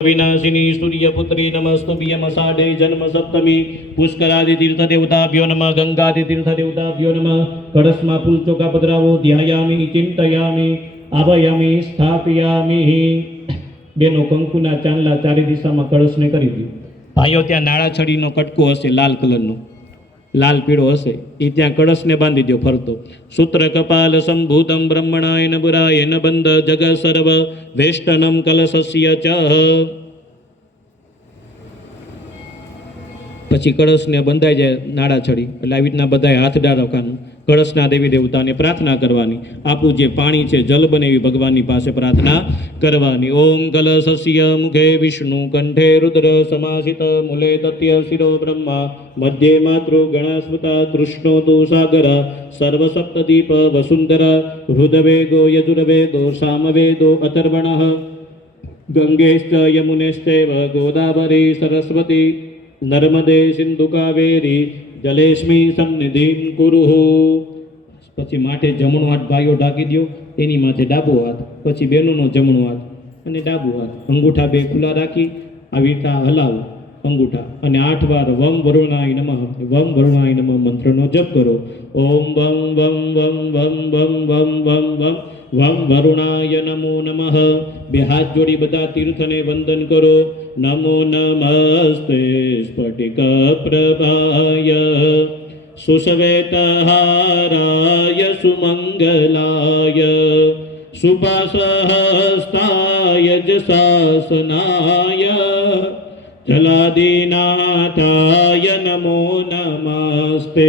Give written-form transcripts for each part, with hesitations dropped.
विनाशिनी सूर्यपुत्री नमस्तुभ्यमषाढे जन्म सप्तमी पुष्करादि तीर्थ देवताभ्यो नमः गंगादि तीर्थ देवताभ्यो नमः कळशમાં ફૂલ ચોખા પધરાવો ધ્યાયામિ ચિંતયામિ આવાયામિ સ્થાપયામિ બેનો કંકુના ચાંદલા ચારે દિશામાં કળશને કરી દો ભાઈઓ ત્યાં નાળા છડીનો કટકો હશે લાલ કલરનો लाल पीड़ो हसे ए त्या कड़स ने बांधी दो फरतो सूत्र कपाल संभूतम ब्रह्मणाय न बुराय न बंध जग सर्व वेष्टनम कलशस्य च पछी कड़स ने बंधाई जाए नाड़ा छड़ी એટલે આવી રીતના બધાય હાથ ડાળવાનું કળશના દેવી દેવતાને પ્રાર્થના કરવાની આપું જે પાણી છે જલ બનેવી ભગવાનની પાસે પ્રાર્થના કરવાની ઓમ કલશસ્ય મુખે વિષ્ણુ કંઠે રુદ્ર સમાસિત મૂલે તત્ય શિરો બ્રહ્મા મધ્યે માતૃ ગણાસ્મૃતા તૃષ્ણો તુ સાગર સર્વ સપ્તદીપ વસુંધરા હૃદવેદો યજુર્વેદો સામવેદો અથર્વણઃ ગંગેશ્ચ યમુનેશ્ચૈવ ગોદાવરી સરસ્વતી नर्मदे सिंधु कावेरी जलेस्मी सन्निधिं कुरुहु पछी माटे जमणो हाथ भाईओ ढाकी दो एनी माथे डाबो हाथ पछी बेनोनो जमणो हाथ अने डाबो हाथ अंगूठा बे खुला राखी આવી રીતના હલાવો અંગૂઠા અને 8 વાર વમ વરુણાય નમઃ મંત્રનો જપ કરો ઓમ વમ વમ વમ વમ વમ વમ વમ વમ वम वरुणाय नमो नमः बे हाथ जोड़ी बधा तीर्थने वंदन करो नमो नमस्ते स्फटिक प्रभाय सुश्वेतहाराय सुमंगलाय शुभसहस्ताय जशासनाय जलादिनाथाय नमो नमस्ते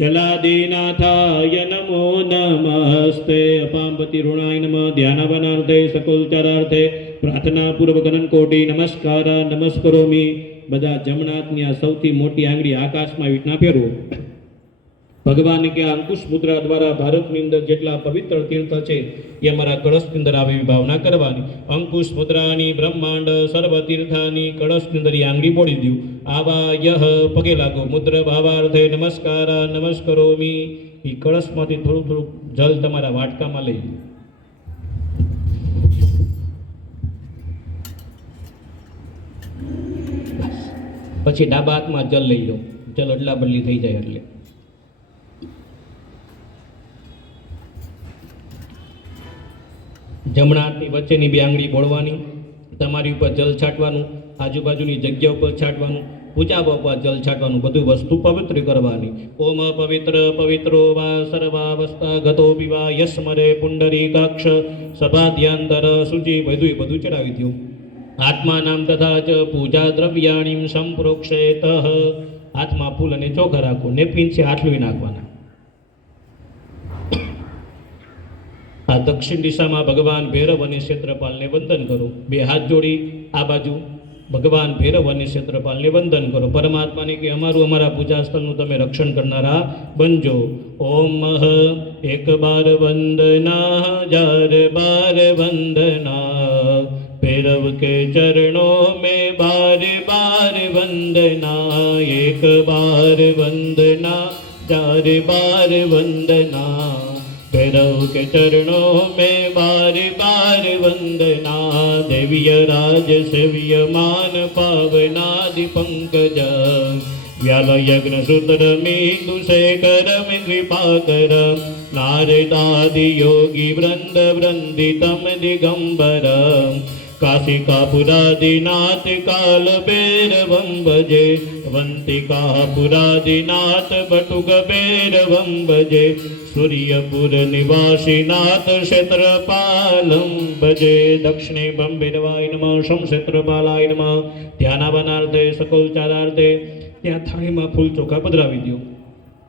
जलादिनाथाय नमो नमस्ते अपाम्पति ऋणाय नमः ध्यानावनार्थे सकुलचारार्थे प्रार्थना पूर्वक अनंतकोटि नमस्कार नमस्करोमि बधा जमनाथनी आ सौथी मोटी आंगળી आकाशમાં વીટના ફેરવો भगवान के अंकुश मुद्रा द्वारा भारत में अंदर जेटला पवित्र तीर्थ है ये अमरा कलश के अंदर आवे भावना करवानी अंकुश मुद्रानी ब्रह्मांड सर्व तीर्थानी कलश के अंदर आंगળી बोड़ी दू आवा यह पगे लागो मुद्र भावार्थे नमस्कार नमस्करोमि ई कलश मांथी थोड़ું थोड़ું जल तमारा वाटकामां लई पछी डाबा हाथमां जल लई लो जल अडला बदली थई जाय એટલે जमणा हाथनी वच्चेनी बे आंगળી बोळवानी तमारी उपर जल छाटवानुं आजुबाजुनी जग्या उपर छाटवानुं पूजा पर जल छाटवानुं बधुं वस्तु पवित्र करवानी ओम पवित्र पवित्रो वा सर्वावस्था गतोपि वा यस्मरे पुंडरीकाक्ष सभाध्यांतर शुचि બધું ચડાવી દો आत्मानां तथा च पूजा द्रव्याणीं संप्रोक्षेतः हाथमां फूल अने चोखा राखो नेपकिन छे आठलवी नाखवाना आ दक्षिण दिशा में भगवान भैरव और क्षेत्रपाल ने वंदन करो बे हाथ जोड़ी आ बाजू भगवान भैरव और क्षेत्रपाल ने वंदन करो परमात्मा ने कि अमारू अमारा पूजा स्थल तमे रक्षण करनारा बनजो ओम एक बार वंदना हजार बार वंदना भैरव के चरणों में बार बार वंदना एक बार वंदना चार बार वंदना भैरव के चरणों में बार बार वंदना देवीय राज सेव्य मान पावनादि पंकज व्याल यज्ञ सूत्र मीदु शेखर में कृपा कर नारदादि योगी वृंद वृंदितम दिगंबर काशिकापुरादिनाथ काल भैरवं भजे वंतिकापुरादिनाथ बटुक भैरवं भजे सूर्यपुर निवासीनाथ क्षेत्रपालं भजे दक्षिणे बम भैरवाय नमः शम क्षेत्रपालाय नमः ध्यानावनार्थे सकुलचारार्थे ત્યાં થાળીમાં ફૂલ ચોખા પધરાવી દો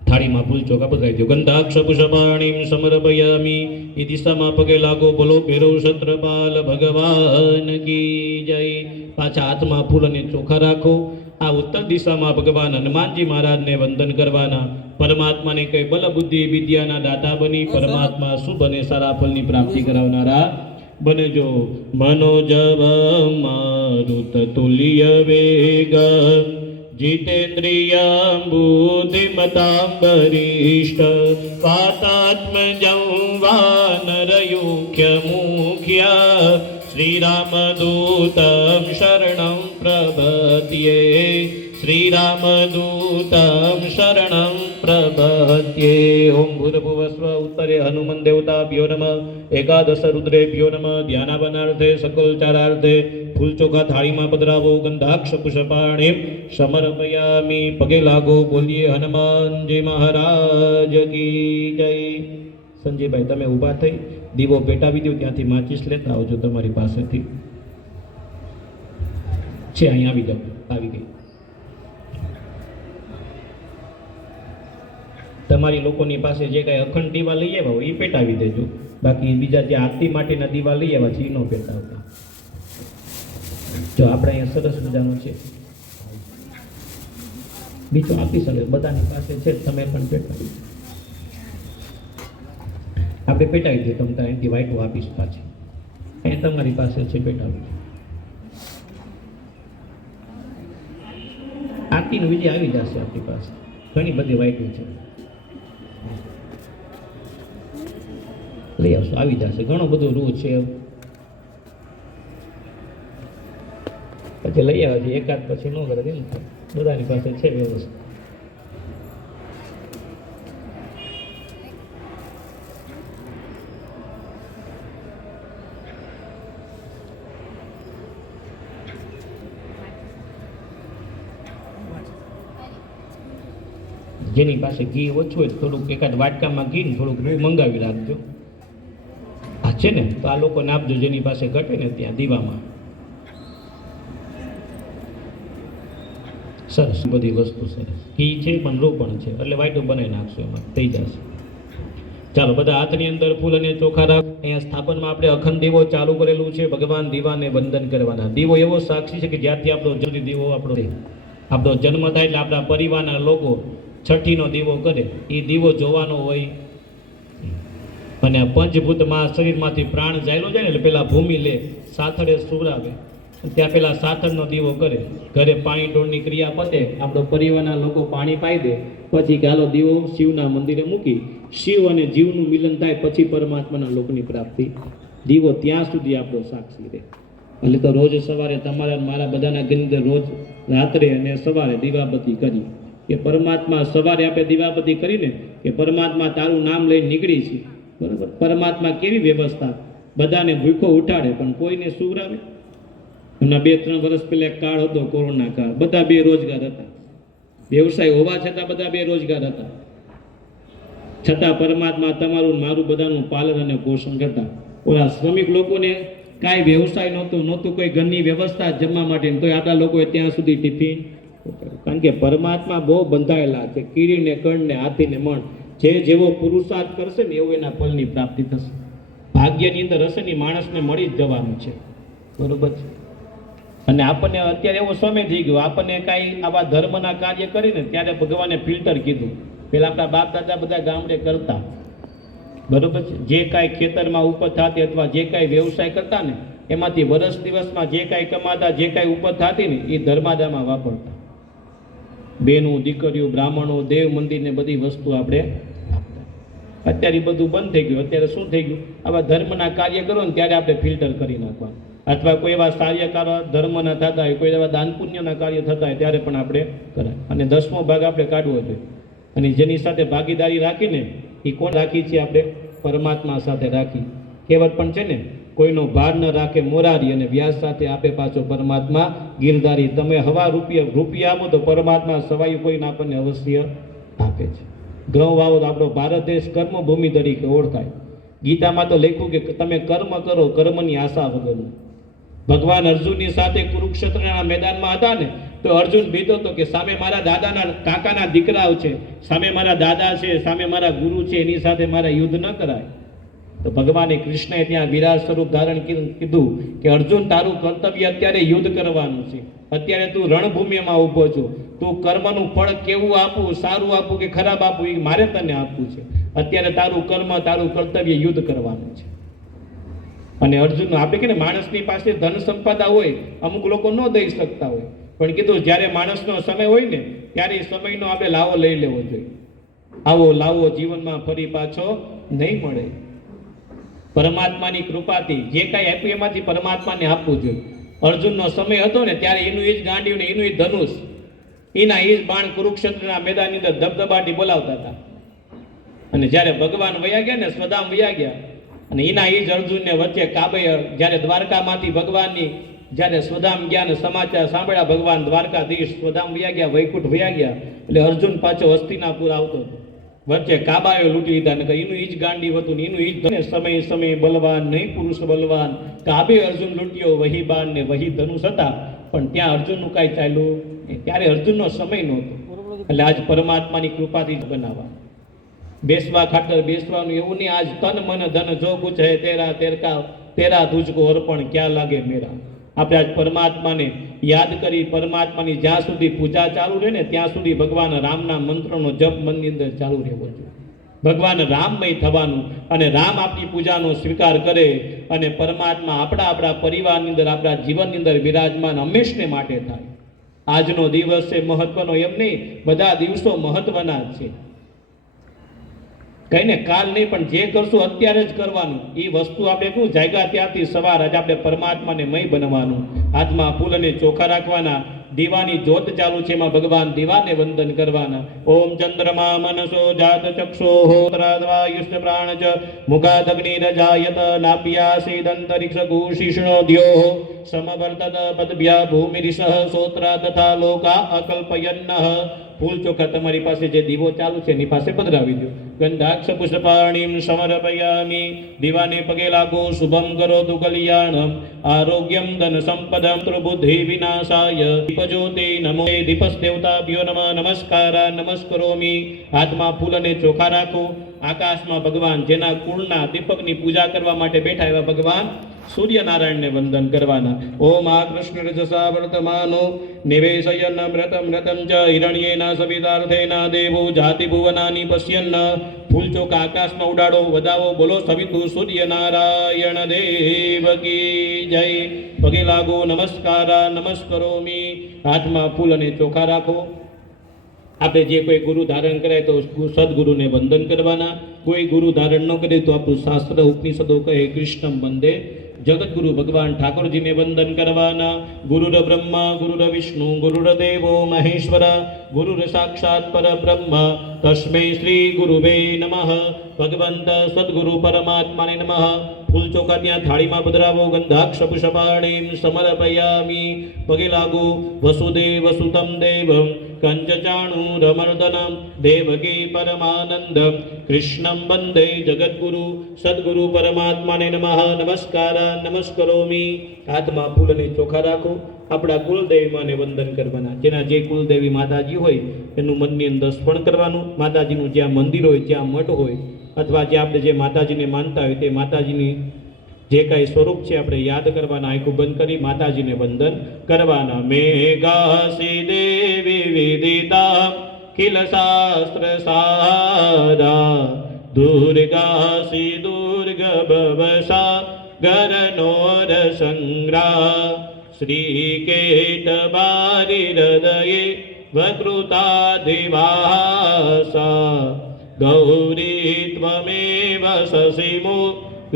થાળીમાં ફૂલ ચોખા પધરાવી દો ગંધાક્ષ પુષ્પાણીમ સમર્પયામિ એ દિશામાં પગે લાગો બોલો ભૈરવ ક્ષત્રપાલ ભગવાન की जय પાછા હાથમાં ફૂલ અને ચોખા રાખો आ उत्तर दिशा में भगवान हनुमान जी महाराज ने वंदन करवाना परमात्मा ने कई बल बुद्धि विद्याना दाता बनी परमात्मा शुभ ने सारा फलनी प्राप्ति करावनारा बनजो मनोजव मारुत तुल्य वेग जितेन्द्रियं बुद्धिमतांबरिष्ठ वातात्मजं वानरयुख्यमुख्य श्रीरामदूतं शरणं प्रपद्ये श्रीरामदूतं शरणं प्रपद्ये ओम भूर्भुवस्व उत्तरे हनुमन् देवताभ्यो नमः एकादश रुद्रेभ्यो नमः ध्यानावनार्थे सकलचारार्थे फूल चोखा थाली में पधरावो गंधाक्ष पुष्पाणि समर्पयामि पगे लागो बोलिए हनुमान जी महाराज की जय। संजय भाई तमे उभा थई दीवो पेटावी दो त्याथी माचिस लेता आवजो तमारी पासेथी छे अहीं आवी जाओ आवी गई तमारी लोकोनी पासे जे कांई अखंड दीवा लई आव्या होय ई पेटावी देजो बाकी बीजा जे आरती माटेना दीवा लई आव्या छे ई नो पेटावता जो આપણે અહીંયા સરસ મજાનું છે બીજું આપી શકે બધાની પાસે છે તમે પણ પેટાવી આપણે પેટાવી દે તમે તારે એન્ટી વ્હાઈટ આપીશ પાછી અહીંયા તમારી પાસે છે પેટાવી આરતીનું વિજય આવી જશે આપણી પાસે ઘણી બધી વ્હાઈટ છે લઈ આવશો આવી જશે ઘણો બધો રૂ છે પછી લઈ આવે છે એકાદ પછી ન કરે ને બધાની પાસે છે વ્યવસ્થા જેની પાસે ઘી ઓછું હોય થોડુંક એકાદ વાટકામાં ઘી ને થોડુંક રૂ મંગાવી રાખજો આ છે ને તો આ લોકોને આપજો જેની પાસે ઘટે ને ત્યાં દીવામાં સરસ બધી વસ્તુ સરસ ઘી છે પણ રૂ પણ છે એટલે વાટું બનાવી નાખશો એમાં થઈ જશે ચાલો બધા હાથની અંદર ફૂલ અને ચોખા રાખ અહીંયા સ્થાપનમાં આપણે અખંડ દીવો ચાલુ કરેલું છે ભગવાન દીવાને વંદન કરવાના દીવો એવો સાક્ષી છે કે જ્યારથી આપણો જલ્દી દીવો આપણો જન્મ થાય એટલે આપણા પરિવારના લોકો છઠ્ઠીનો દીવો કરે એ દીવો જોવાનો હોય અને પંચભૂતમાં શરીરમાંથી પ્રાણ જાયેલો જાય ને એટલે પેલા ભૂમિ લે સાથળે સુવરાવે ત્યાં પેલા સાથળનો દીવો કરે ઘરે પાણી ઢોળની ક્રિયા પતે આપણો પરિવારના લોકો પાણી પાઈ દે પછી ગાલો દીવો શિવના મંદિરે મૂકી શિવ અને જીવનું મિલન થાય પછી પરમાત્માના લોકની પ્રાપ્તિ દીવો ત્યાં સુધી આપણો સાક્ષી રહે એટલે તો રોજ સવારે તમારા મારા બધાના ઘરની અંદર રોજ રાત્રે અને સવારે દીવાબત્તી કરી કે પરમાત્મા સવારે આપણે દીવાબત્તી કરીને કે પરમાત્મા તારું નામ લઈને નીકળી છે બરાબર પરમાત્મા કેવી વ્યવસ્થા બધાને ભૂખો ઉઠાડે પણ કોઈને સુવરાવે એમના 2-3 વર્ષ પહેલા કાળ હતો કોરોના કાળ બધા બેરોજગાર હતા વ્યવસાય હોવા છતાં બધા બેરોજગાર હતા છતાં પરમાત્મા તમારું મારું બધાનું પાલન અને પોષણ કરતા ઓલા શ્રમિક લોકોને કાંઈ વ્યવસાય નહોતું કોઈ ઘરની વ્યવસ્થા જમવા માટે તો આપણા લોકોએ ત્યાં સુધી ટિફિન કારણ કે પરમાત્મા બહુ બંધાયેલા છે કીડીને કણને હાથીને મણ જે જેવો પુરુષાર્થ કરશે ને એવું એના ફળની પ્રાપ્તિ થશે ભાગ્યની અંદર હશે ને માણસને મળી જ જવાનું છે બરોબર છે અને આપણને અત્યારે એવો સમય થઈ ગયો આપણને કાંઈ આવા ધર્મના કાર્ય કરીને ત્યારે ભગવાને ફિલ્ટર કીધું પેલા આપણા બાપ દાદા બધા ગામડે કરતા બરોબર છે જે કાંઈ ખેતરમાં ઉપજ થતી અથવા જે કાંઈ વ્યવસાય કરતા ને એમાંથી વર્ષ દિવસમાં જે કાંઈ કમાતા જે કાંઈ ઉપજ થતી ને એ ધર્માદામાં વાપરતા બેનું દીકરીઓ બ્રાહ્મણો દેવ મંદિરને બધી વસ્તુ આપણે અત્યારે બધું બંધ થઈ ગયું અત્યારે શું થઈ ગયું આવા ધર્મના કાર્ય કરો ને ત્યારે આપણે ફિલ્ટર કરી નાખવાનું અથવા કોઈ એવા કાર્યકારો ધર્મના થતા હોય કોઈ એવા દાન પુણ્યના કાર્ય થતા હોય ત્યારે પણ આપણે કરાય અને 10મો ભાગ આપણે કાઢવો જોઈએ અને જેની સાથે ભાગીદારી રાખીને એ કોણ રાખી છે આપણે પરમાત્મા સાથે રાખી કહેવત પણ છે ને કોઈનો ભાર ન રાખે મોરારી અને વ્યાસ સાથે આપે પાછો પરમાત્મા ગિરધારી તમે હવા રૂપિયા આપો તો પરમાત્મા સવાયું કોઈને આપણને અવશ્ય આપે છે ઘઉં વાવો તો આપણો ભારત દેશ કર્મભૂમિ તરીકે ઓળખાય ગીતામાં તો લખ્યું કે તમે કર્મ કરો કર્મની આશા વગરનું ભગવાન અર્જુનની સાથે કુરુક્ષેત્રના મેદાનમાં હતા ને તો અર્જુન બીતો હતો કે સામે મારા દાદાના કાકાના દીકરાઓ છે સામે મારા દાદા છે સામે મારા ગુરુ છે એની સાથે મારા યુદ્ધ ન કરાય તો ભગવાને કૃષ્ણએ ત્યાં વિરાટ સ્વરૂપ ધારણ કીધું કે અર્જુન તારું કર્તવ્ય અત્યારે યુદ્ધ કરવાનું છે અત્યારે તું રણભૂમિમાં ઊભો છો તું કર્મનું ફળ કેવું આપવું સારું આપવું કે ખરાબ આપવું એ મારે તને આપવું છે અત્યારે તારું કર્મ તારું કર્તવ્ય યુદ્ધ કરવાનું છે અને અર્જુન આપણે કે માણસની પાસે ધન સંપદા હોય અમુક લોકો ન દઈ શકતા હોય પણ કીધું જ્યારે માણસનો સમય હોય ને ત્યારે એ સમયનો આપણે લાવો લઈ લેવો જોઈએ આવો લાવો જીવનમાં ફરી પાછો નહીં મળે પરમાત્માની કૃપાથી જે કાંઈ આપ્યું એમાંથી પરમાત્માને આપવું જોઈએ. અર્જુનનો સમય હતો ને ત્યારે એનું એ જ ગાંડિયું ને એનું એ ધનુષ, એના એ જ બાણ કુરુક્ષેત્રના મેદાનની અંદર ધબધબાટી બોલાવતા હતા. અને જ્યારે ભગવાન વયા ગયા ને સ્વધામ વયા ગયા અને એના એ જ અર્જુનને વચ્ચે કાબે જ્યારે દ્વારકામાંથી ભગવાનની જ્યારે સ્વધામ ગયા ને સમાચાર સાંભળ્યા, ભગવાન દ્વારકાધીશ સ્વધામ વયા ગયા, વૈકુંઠ વયા ગયા, એટલે અર્જુન પાછો હસ્તિનાપુર આવતો હતો. વચ્ચે કાબાએ લૂંટી લીધા ને એનું ઈ જ ગાંડી હતું ને એનું ઈ જ સમય સમય બલવાન નહીં પુરુષ બલવાન, કાબે અર્જુન લૂંટ્યો વહી બાણ ને વહી ધનુષ હતા, પણ ત્યાં અર્જુનનું કાંઈ ચાલ્યું નહીં. ત્યારે અર્જુનનો સમય નહોતો. એટલે આજ પરમાત્માની કૃપાથી જ બનાવવા, બેસવા ખાતર બેસવાનું એવું નહીં. આજ તન મન ધન જો કુછ હે તેરા તેરા તુજકો અર્પણ ક્યાં લાગે મેરા. આપણે આજ પરમાત્માને યાદ કરી, પરમાત્માની જ્યાં સુધી પૂજા ચાલુ રહે ને ત્યાં સુધી ભગવાન રામના મંત્રનો જપ મનની અંદર ચાલુ રહેવો જોઈએ. ભગવાન રામમય થવાનું અને રામ આપણી પૂજાનો સ્વીકાર કરે અને પરમાત્મા આપણા પરિવારની અંદર, આપણા જીવનની અંદર વિરાજમાન હંમેશને માટે થાય. આજનો દિવસ છે મહત્વનો એમ નહીં, બધા દિવસો મહત્વના જ છે. કઈ ને કાલ નહીં, પણ જે કરશું અત્યારે જ કરવાનું. એ વસ્તુ આપણે શું જાગ્યા ત્યારથી સવાર આજે આપણે પરમાત્માને મય બનવાનું. હાથમાં ફૂલ અને ચોખા રાખવાના, દીવાની જ્યોત ચાલુ છે એમાં ભગવાન દીવાને વંદન કરવાના. ઓમ ચંદ્રમા મનસો જાત ચક્ષો હોત્રાદ્વાયુષ્ટ પ્રાણ ચ મુખાદગ્નિ રજાયત નાભ્યાસીદંતરિક્ષ કુશિષ્ણો દ્યો સમવર્તત પદભ્યા ભૂમિરિષઃ સોત્રા તથા લોકા અકલ્પયન્નઃ. ફૂલ ચોખા તમારી પાસે જે દીવો ચાલુ છે એની પાસે પધરાવી દો. ગંધાક્ષ પુષ્પાણીમ સમર્પયામિ. દીવાને પગે લાગો. શુભમ કરોતુ કલ્યાણમ આરોગ્યમ ધન સંપદમ બુદ્ધિ વિનાશાય. દીપજ્યોતિ નમો દીપસ દેવતાભ્યો નમઃ નમસ્કારા નમસ્કરોમિ. હાથમાં ફૂલ અને ચોખા રાખો. આકાશમાં ભગવાન જેના કુળના દીપકની પૂજા કરવા માટે બેઠા એવા ભગવાન સૂર્યનારાયણને વંદન કરવાના. ઓમ આ કૃષ્ણ રજસા વર્તમાનો નિવેશયન મૃતમ મૃતમ ચ હિરણ્યેના સવિતાર્થેના દેવો જાતિ ભુવનાની પશ્યન્ન. ફૂલ ચોખા આકાશમાં ઉડાડો, વધાવો, બોલો સવિતુ સૂર્યનારાયણ દેવ કી જય. પગે લાગો. નમસ્કારા નમસ્કરોમિ. હાથમાં ફૂલ અને ચોખા રાખો. આપણે જે કોઈ ગુરુ ધારણ કરે તો સદગુરુને વંદન કરવાના. કોઈ ગુરુ ધારણ ન કરે તો આપણું શાસ્ત્ર ઉપનિષદો કહે કૃષ્ણમ વંદે જગતગુરુ ભગવાન ઠાકોરજીને વંદન કરવાના. ગુરુર બ્રહ્મા ગુરુર વિષ્ણુ ગુરુર દેવો મહેશ્વર ગુરુર સાક્ષાત પરબ્રહ્મ તસ્મૈ શ્રી ગુરુવે નમઃ. ભગવંત સદગુરુ પરમાત્માને નમઃ. ફૂલ ચોખા ત્યાં થાળીમાં પધરાવો. ગંધાક્ષ પુષ્પાણીમ સમર્પયામિ. પગે લાગો. વસુદેવ સુતમ દેવમ કંચચાણૂરમર્દનમ દેવકી પરમાનંદમ કૃષ્ણમ વંદે જગદ્ગુરુ સદગુરુ પરમાત્માને નમઃ. નમસ્કારા નમસ્કરોમિ. હાથમાં ફૂલ અને ચોખા રાખો. આપણા કુલદેવીમાને વંદન કરવાના. જેના જે કુલદેવી માતાજી હોય એનું મનની અંદર સ્મરણ કરવાનું. માતાજીનું જ્યાં મંદિર હોય, જ્યાં મઠ હોય, અથવા જે આપણે જે માતાજીને માનતા હોય તે માતાજીની જે કાંઈ સ્વરૂપ છે આપણે યાદ કરવાના. આંખો બંધ કરી માતાજીને વંદન કરવાના. મેઘાસી દેવી વિદિતા ખિલ શાસ્ત્ર સારા દુર્ગાસી દુર્ગ ભવસા ગરનોર સંગ્રા શ્રી કેટબારી હૃદયે વકૃતાધિવાસા ગૌરી ત્વમેવ શશિમુ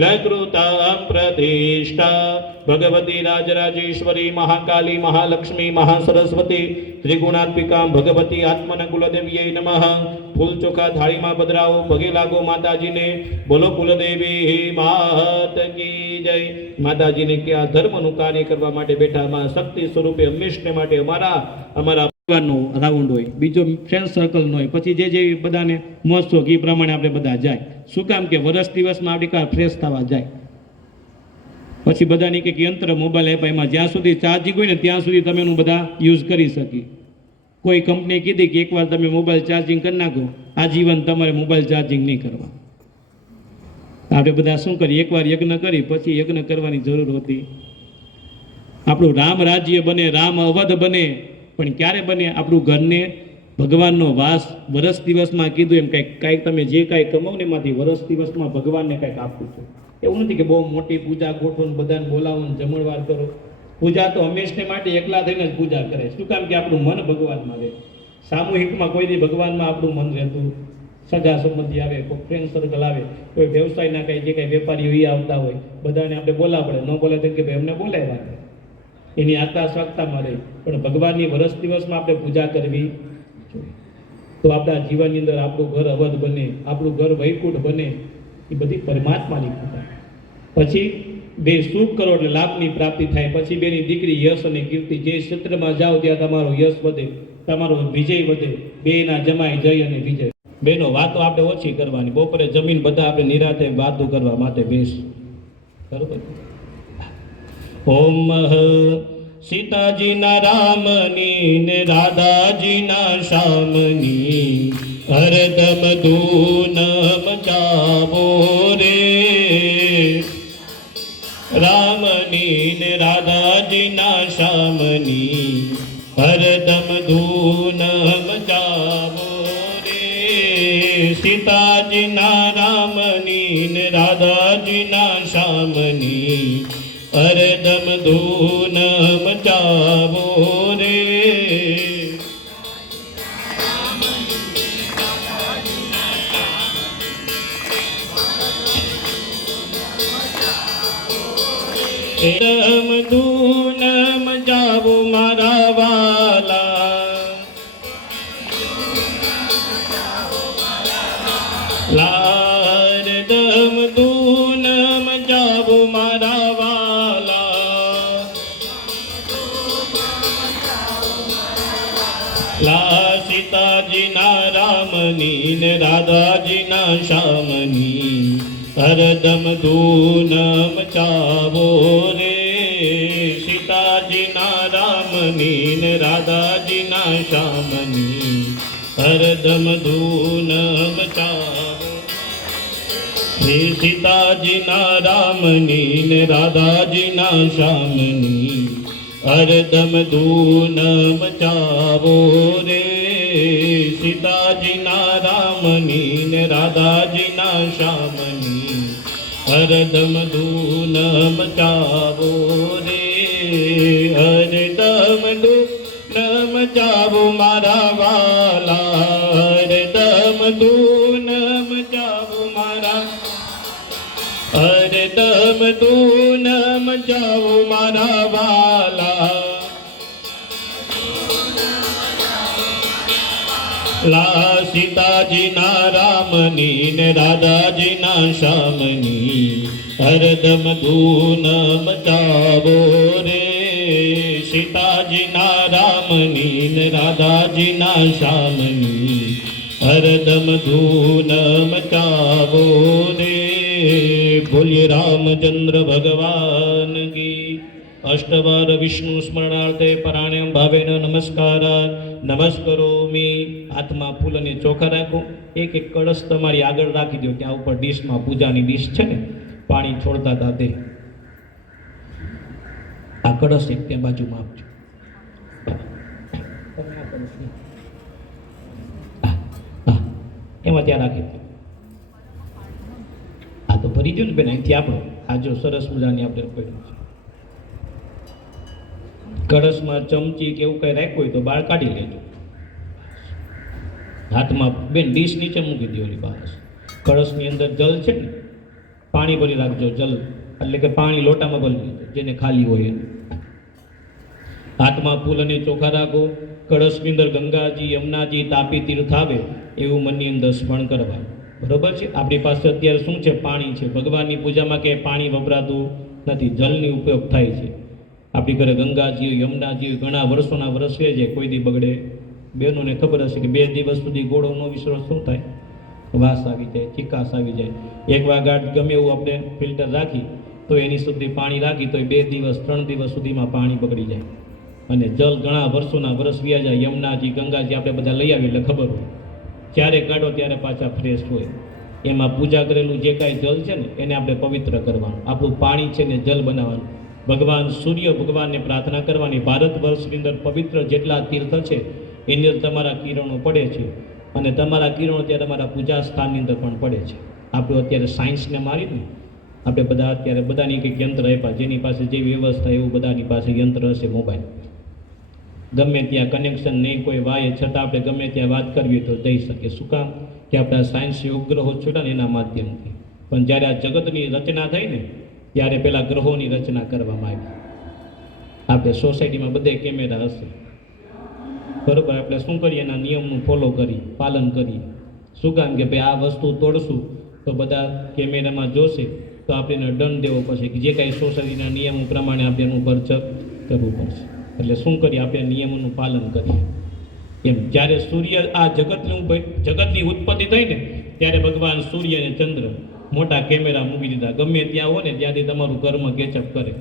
લકૃતા પ્રતિષ્ઠા. ભગવતી રાજરાજેશ્વરી મહાકાલી મહાલક્ષ્મી મહાસરસ્વતી ત્રિગુણાત્મિકા ભગવતી આત્મન કુલદેવીએ નમઃ. ફૂલ ચોખા થાળીમાં પધરાવો. પગે લાગો માતાજીને. બોલો કુલદેવી માત કી જય. માતાજીને કે આ ધર્મનું કાર્ય કરવા માટે બેઠા માં શક્તિ સ્વરૂપે હંમેશને માટે અમારા પરિવારનો રાઉન્ડ હોય, બીજો ફ્રેન્ડ સર્કલ નો હોય. પછી જે બધાને મોજ શોખ એ પ્રમાણે આપણે બધા જાય. શું કામ કે વર્ષ દિવસમાં આપણે કાં ફ્રેશ થવા જાય. પછી બધાની કંઈક યંત્ર મોબાઈલ આપ્યા, એમાં જ્યાં સુધી ચાર્જિંગ હોય ને ત્યાં સુધી તમે એનું બધા યુઝ કરી શકી. કોઈ કંપનીએ કીધી કે એકવાર તમે મોબાઈલ ચાર્જિંગ કરી નાખો, આજીવન તમારે મોબાઈલ ચાર્જિંગ નહીં કરવા. આપણે બધા શું કરીએ, એકવાર યજ્ઞ કરી પછી યજ્ઞ કરવાની જરૂર હોતી. આપણું રામ રાજ્ય બને, રામ અવધ બને, પણ ક્યારે બને? આપણું ઘરને ભગવાનનો વાસ વરસ દિવસમાં કીધું એમ કાંઈક તમે જે કાંઈ કમાવો ને એમાંથી વરસ દિવસમાં ભગવાનને કાંઈક આપવું છે. એવું નથી કે બહુ મોટી પૂજા ગોઠવો ને બધાને બોલાવો ને જમણવાર કરો. પૂજા તો હંમેશને માટે એકલા થઈને જ પૂજા કરે. શું કામ કે આપણું મન ભગવાનમાં રહે. સામૂહિકમાં કોઈ દી ભગવાનમાં આપણું મન રહેતું સગા સંબંધી આવે, કોઈ ફ્રેન્ડ સર્કલ આવે, કોઈ વ્યવસાયના કંઈ જે કંઈ વેપારીઓ એ આવતા હોય, બધાને આપણે બોલાવવા પડે. ન બોલે તો કે ભાઈ એમને બોલાવ્યા, એની આત્મા સ્વાગતામાં રહે. પણ ભગવાનની વરસ દિવસમાં આપણે પૂજા કરવી જોઈએ, તો આપણા જીવનની અંદર આપણું ઘર અવધ બને, આપણું ઘર વૈકુંઠ બને. એ બધી પરમાત્માની કૃપા. પછી બે સુખ કરો એટલે લાભની પ્રાપ્તિ થાય. પછી બેની દીકરી યશ અને કીર્તિ, જે ક્ષેત્રમાં જાઓ ત્યાં તમારો યશ વધે, તમારો વિજય વધે. બેના જમાય જય અને વિજય. બેનો વાતો આપણે ઓછી કરવાની. બપોરે જમીન બધા આપણે નિરાતે વાતો કરવા માટે બેસ, બરોબર. ઓમ સીતાજીના રામની ને રાધાજીના શ્યામની હરદમ ધૂન મચાવો રે. રામની ને રાધાજીના શ્યામની હરદમ ધૂન મચાવો રે. સીતાજીના રામની ને રાધાજીના શ્યામની હરદમ ધૂન મચાવો રે. હરદમ ધૂન મચાવો મારા વાલા. હરદમ ધૂન મચાવો મારા વાલા. સીતાજીના રામની ને રાધાજીના શ્યામની હરદમ ધૂન મચાવો રે. સીતાજીના રામની ને રાધાજીના શ્યામની હરદમ ધૂન મચાવો. સીતાજીના રામની ને રાધાજીના શ્યામની હરદમ ધૂન મચાવો રે. સીતાજીના રામની ને રાધાજીના શ્યામની હરદમ ધૂન મચાવો રે. હરદમ ધૂન મચાવો મારા વાલા. હરદમ ધૂન મચાવો મારા. હરદમ ધૂન મચાવો મારા વાલા. સીતાજીના રામની ને રાધાજીના શ્યામની હરદમ ધૂન મચાવો રે. સીતાજીના રામની ને રાધાજીના શ્યામની હરદમ ધૂન મચાવો રે. બોલીએ રામચંદ્ર ભગવાન કી. અષ્ટવાર વિષ્ણુ સ્મરણાર્થે પરાણ્યમ ભાવેન નમસ્કાર નમસ્કરોમી. હાથમાં ફૂલ અને ચોખા રાખો. એક એક કળશ તમારી આગળ રાખી દો. ત્યાં ઉપર ડીશમાં પૂજાની ડીશ છે ને, પાણી છોડતા હતા તે. આ કળશ એક ત્યાં બાજુમાં આપજો. એમાં ત્યાં રાખી દો. આ તો ભરી દો ને બેન, અહીંથી આપણો આ જો સરસ મજાની આપણે પડ્યું છે. કળશમાં ચમચી કે એવું કંઈ રાખ્યું હોય તો બહાર કાઢી લેજો. હાથમાં બેન ડીશ નીચે મૂકી દો. બહાર કળશની અંદર જલ છે ને, પાણી ભરી રાખજો. જલ એટલે કે પાણી લોટામાં ભરી લેજો, જેને ખાલી હોય એને. હાથમાં ફૂલ અને ચોખા રાખો. કળશની અંદર ગંગાજી, યમુનાજી, તાપી તીર્થ આવે એવું મનની અંદર સ્મરણ કરવા. બરોબર છે. આપણી પાસે અત્યારે શું છે? પાણી છે. ભગવાનની પૂજામાં કે પાણી વપરાતું નથી, જલની ઉપયોગ થાય છે. આપણી ઘરે ગંગાજી, યમુનાજી ઘણા વર્ષોના વર્ષ છે, કોઈ દી બગડે. બહેનોને ખબર હશે કે 2 દિવસ સુધી ગોળો ન વિસરો શું થાય? વાસ આવી જાય, ચિકાસ આવી જાય. એક વાગાટ ગમે એવું આપણે ફિલ્ટર રાખી તો એની સુધી પાણી રાખી તો 2 દિવસ 3 દિવસ સુધીમાં પાણી બગડી જાય. અને જલ ઘણા વર્ષોના વર્ષ વ્યા જાય. યમુનાજી, ગંગાજી આપણે બધા લઈ આવીએ એટલે ખબર હોય, જ્યારે કાઢો ત્યારે પાછા ફ્રેશ હોય. એમાં પૂજા કરેલું જે કાંઈ જલ છે ને એને આપણે પવિત્ર કરવાનું. આપણું પાણી છે ને જલ બનાવવાનું. ભગવાન સૂર્ય ભગવાનને પ્રાર્થના કરવાની. ભારત વર્ષની અંદર પવિત્ર જેટલા તીર્થ છે એની અંદર તમારા કિરણો પડે છે, અને તમારા કિરણો ત્યારે તમારા પૂજા સ્થાનની અંદર પણ પડે છે. આપણે અત્યારે સાયન્સને મારીને આપણે બધા અત્યારે બધાની કંઈક યંત્ર આપ્યા. જેની પાસે જે વ્યવસ્થા એવું બધાની પાસે યંત્ર હશે. મોબાઈલ ગમે ત્યાં કનેક્શન નહીં, કોઈ વાય, છતાં આપણે ગમે ત્યાં વાત કરવી તો જઈ શકીએ. શું કામ? કે આપણા સાયન્સી ઉપગ્રહો છૂટા ને એના માધ્યમથી. પણ જ્યારે આ જગતની રચના થઈ ને ત્યારે પેલા ગ્રહોની રચના કરવામાં આવી. આપણે સોસાયટીમાં બધે કેમેરા હશે, બરોબર? આપણે શું કરીએ? એના નિયમનું ફોલો કરી, પાલન કરીએ. શું કામ કે ભાઈ આ વસ્તુ તોડશું તો બધા કેમેરામાં જોશે તો આપણે એને દંડ દેવો પડશે, કે જે કાંઈ સોસાયટીના નિયમો પ્રમાણે આપણે એનું ભરચક કરવું પડશે. એટલે શું કરીએ? આપણે નિયમોનું પાલન કરીએ. એમ જ્યારે સૂર્ય આ જગતની ઉત્પત્તિ થઈ ને ત્યારે ભગવાન સૂર્ય અને ચંદ્ર મોટા કેમેરા મૂકી દીધા. ગમે ત્યાં હોય ને ત્યાંથી તમારું કર્મ કેચઅપ કરે.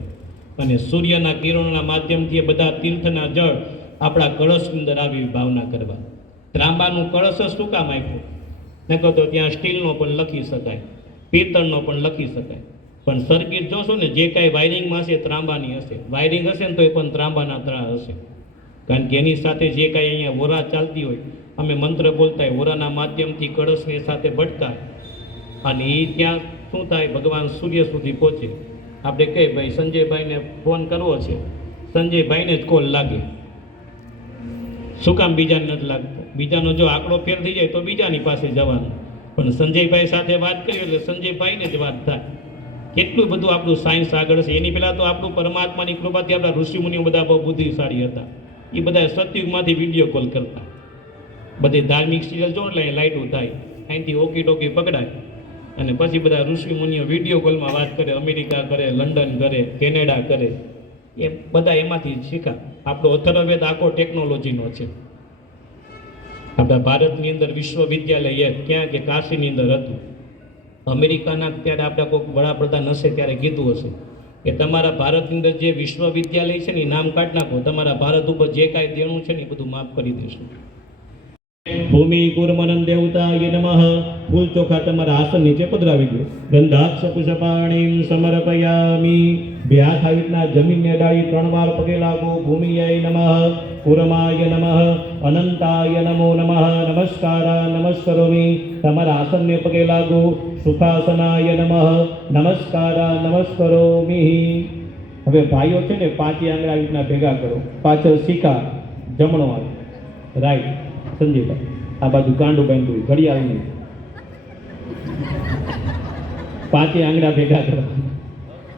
અને સૂર્યના કિરણોના માધ્યમથી એ બધા તીર્થના જળ આપણા કળશની અંદર આવી ભાવના કરવા. ત્રાંબાનું કળશ શું કામ આપ્યું? નકર તો ત્યાં સ્ટીલનો પણ લખી શકાય, પિત્તળનો પણ લખી શકાય. પણ સર્કિટ જોશો ને જે કાંઈ વાયરિંગમાં હશે ત્રાંબાની હશે. વાયરિંગ હશે ને તો એ પણ ત્રાંબાના ત્રા હશે. કારણ કે એની સાથે જે કાંઈ અહીંયા વોરા ચાલતી હોય, અમે મંત્ર બોલતા હોય, વોરાના માધ્યમથી કળશની સાથે ભટકાય અને એ ત્યાં શું થાય? ભગવાન સૂર્ય સુધી પહોંચે. આપણે કહીએ ભાઈ સંજયભાઈને ફોન કરવો છે, સંજયભાઈને જ કોલ લાગે. શું કામ બીજાને નથી લાગતો? બીજાનો જો આંકડો ફેર થઈ જાય તો બીજાની પાસે જવાનું, પણ સંજયભાઈ સાથે વાત કરી એટલે સંજયભાઈને જ વાત થાય. કેટલું બધું આપણું સાયન્સ આગળ છે. એની પહેલાં તો આપણું પરમાત્માની કૃપાથી આપણા ઋષિમુનિઓ બધા બહુ બુદ્ધિશાળી હતા. એ બધા સતયુગમાંથી વિડીયો કોલ કરતા. બધી ધાર્મિક સિરિયલ જો એટલે લાઇટું થાય, અહીંથી ઓકી ટોકી પકડાય અને પછી બધા ઋષિમુનિઓ વિડીયો કોલમાં વાત કરે. અમેરિકા કરે, લંડન કરે, કેનેડા કરે, એ બધા એમાંથી શીખા. આપણો અથર્વવેદ આખો ટેકનોલોજીનો છે. આપણા ભારતની અંદર વિશ્વવિદ્યાલય ક્યાં કે કાશીની અંદર હતું. અમેરિકાના ત્યારે આપણા કોઈ વડાપ્રધાન હશે ત્યારે કીધું હશે કે તમારા ભારતની અંદર જે વિશ્વવિદ્યાલય છે ને નામ કાઢી નાખો, તમારા ભારત ઉપર જે કાંઈ દેણું છે ને એ બધું માફ કરી દેશું. ભૂમિ કુર્મનન દેવતાય નમઃ. ફૂલ ચોખા તમારા આસન નીચે પધરાવી દો. ગંધાક્ષ પુષ્પાણીમ સમર્પયામિ. બે હાથ આવી રીતના જમીનને અડાડી 3 વાર પગે લાગો. ભૂમિય નમઃ, કુર્માય નમઃ, અનંતાય નમો નમઃ. નમસ્કાર નમસ્કરોમિ. તમારા આસનને પગે લાગો. સુખાસનાય નમઃ, નમસ્કાર નમસ્કરોમિ. હવે ભાઈઓ છે ને 5 આંગળા રીતના ભેગા કરો. પાછળ શીખા, જમણો હાથ, રાઈટ. સંજયભાઈ આ બાજુ ગાંડું બાંધ્યું, ઘડિયાળ નહીં. 5 આંગળા ભેગા કરો.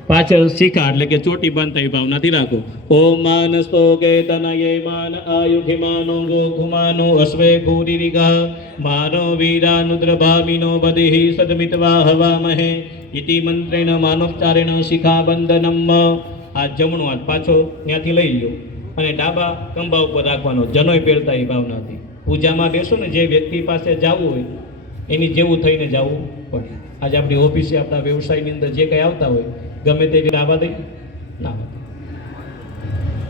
પાછળ શીખા એટલે કે ચોટી બાંધતા ભાવનાથી રાખો. ઓમ માનસ્તો કે તનયે માન આયુધિમાનો ગોઘુમાનો અશ્વે ગોરીરિગા માનો વીરાનુદ્રભામિનો બધિ સદમિતવા હવામહે ઇતિ મંત્રેણ માનોચ્ચારેણ શિખા બંધનમ. આ જમણો હાથ પાછો ત્યાંથી લઈ લો અને ડાબા ખંભા ઉપર રાખવાનો. જનોય પહેરતા એ ભાવનાથી પૂજામાં બેસો ને જે વ્યક્તિ પાસે જવું હોય એની જેવું થઈને જવું પડે. આજે આપણી ઓફિસે આપણા વ્યવસાયની અંદર જે કંઈ આવતા હોય ગમે તેવી ડાબા દઈ ના,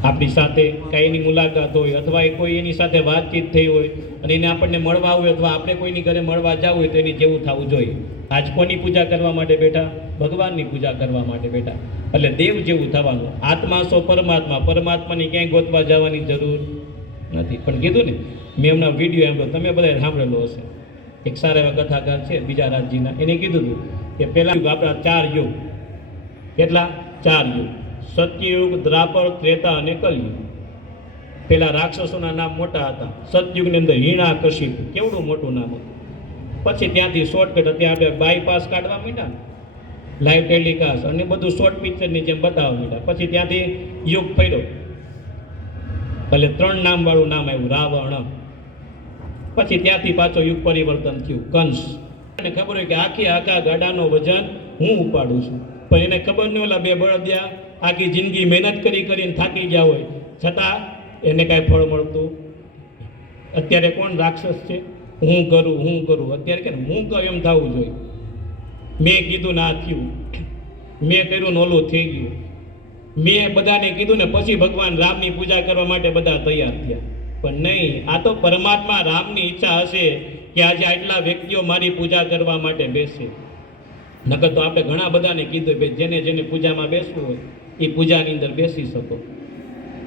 આપણી સાથે કાંઈ એની મુલાકાત હોય અથવા કોઈ એની સાથે વાતચીત થઈ હોય અને એને આપણને મળવા હોય અથવા આપણે કોઈની ઘરે મળવા જવું હોય તો એની જેવું થવું જોઈએ. આજ કોની પૂજા કરવા માટે બેઠા? ભગવાનની પૂજા કરવા માટે બેઠા. એટલે દેવ જેવું થવાનું. આત્મા સો પરમાત્મા, પરમાત્માની ક્યાંય ગોતવા જવાની જરૂર નથી. પણ કીધું ને મેં એમના વિડીયો એમ તમે બધાએ સાંભળેલો હશે. એક સારા એવા કથાકાર છે બીજા રાજ્યના, એને કીધું હતું કે પહેલાં આપણા 4 યુગ. કેટલા? 4 યુગ. સત્યયુગ, દ્રાપર, ત્રેતા અને કલયુગ. પેલા રાક્ષસોના નામ મોટા હતા. સતયુગની અંદર હિરણ્યકશિપુ, કેવડું મોટું નામ હતું. પછી ત્યાંથી શોર્ટકટ હતી, આપણે બાયપાસ કાઢવા માંડ્યા, લાઈવ ટેલિકાસ્ટ અને બધું શોર્ટ પિક્ચરની જેમ બતાવવા માંડ્યા. પછી ત્યાંથી યુગ ફર્યો એટલે 3 નામવાળું નામ આવ્યું, રાવણ. પછી ત્યાંથી પાછો યુગ પરિવર્તન થયું, કંસ. એને ખબર હોય કે આખા ગાડાનો વજન હું ઉપાડું છું, પણ એને ખબર નહીં ઓલા 2 બળદિયા આખી જિંદગી મહેનત કરીને થાકી ગયા હોય છતાં એને કાંઈ ફળ મળતું. અત્યારે કોણ રાક્ષસ છે? હું કરું. અત્યારે કે હું કહું એમ થવું જોઈએ. મેં કીધું ને આ થયું, મેં કર્યું ને ઓલું થઈ ગયું. મેં બધાને કીધું ને પછી ભગવાન રામની પૂજા કરવા માટે બધા તૈયાર થયા. પણ નહીં, આ તો પરમાત્મા રામની ઈચ્છા હશે કે આજે આટલા વ્યક્તિઓ મારી પૂજા કરવા માટે બેસે. નકર તો આપણે ઘણા બધાને કીધું કે જેને પૂજામાં બેસવું હોય એ પૂજાની અંદર બેસી શકો.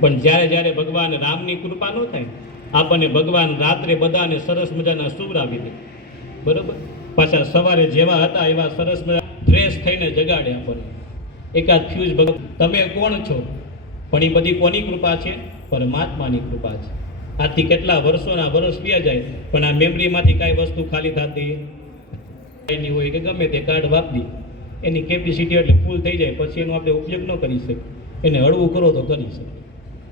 પણ જ્યારે ભગવાન રામની કૃપા ન થાય, આપણને ભગવાન રાત્રે બધાને સરસ મજાના સુવરાવી દે. બરોબર? પાછા સવારે જેવા હતા એવા સરસ મજા ફ્રેશ થઈને જગાડે આપણને. એકાદ ફ્યુઝ ભગવાન તમે કોણ છો? પણ એ બધી કોની કૃપા છે? પરમાત્માની કૃપા છે. આજથી કેટલા વર્ષોના વર્ષ વ્યા જાય પણ આ મેમરીમાંથી કાંઈ વસ્તુ ખાલી થતી એની હોય કે ગમે તે કાર્ડ વાપરી એની કેપેસિટી એટલે ફૂલ થઈ જાય પછી એનો આપણે ઉપયોગ ન કરી શકીએ. એને હળવું કરો તો કરી શકીએ.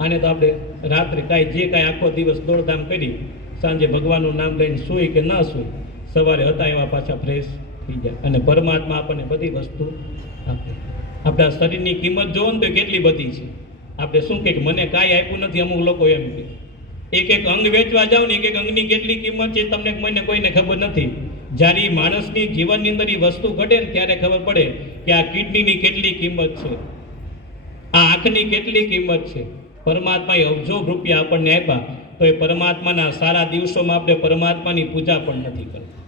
આને તો આપણે રાત્રે કાંઈ જે કાંઈ આખો દિવસ દોડધામ કરી સાંજે ભગવાનનું નામ લઈને સૂઈ કે ના સૂઈ સવારે હતા એવા પાછા ફ્રેશ થઈ જાય. અને પરમાત્મા આપણને બધી વસ્તુ આપે. આપણા શરીરની કિંમત જોવો ને તો કેટલી બધી છે. આપણે શું કહે મને કાંઈ આપ્યું નથી અમુક લોકો એમ કહે. એક એક અંગ વેચવા જાવ ને એક એક અંગની કેટલી કિંમત છે તમને કોઈને ખબર નથી. જ્યારે એ માણસની જીવનની અંદર એ વસ્તુ ઘટે ને ત્યારે ખબર પડે કે આ કિડનીની કેટલી કિંમત છે, આ આંખની કેટલી કિંમત છે. પરમાત્માએ અબજો રૂપિયા આપણને આપ્યા તો એ પરમાત્માના સારા દિવસોમાં આપણે પરમાત્માની પૂજા પણ નથી કરતા.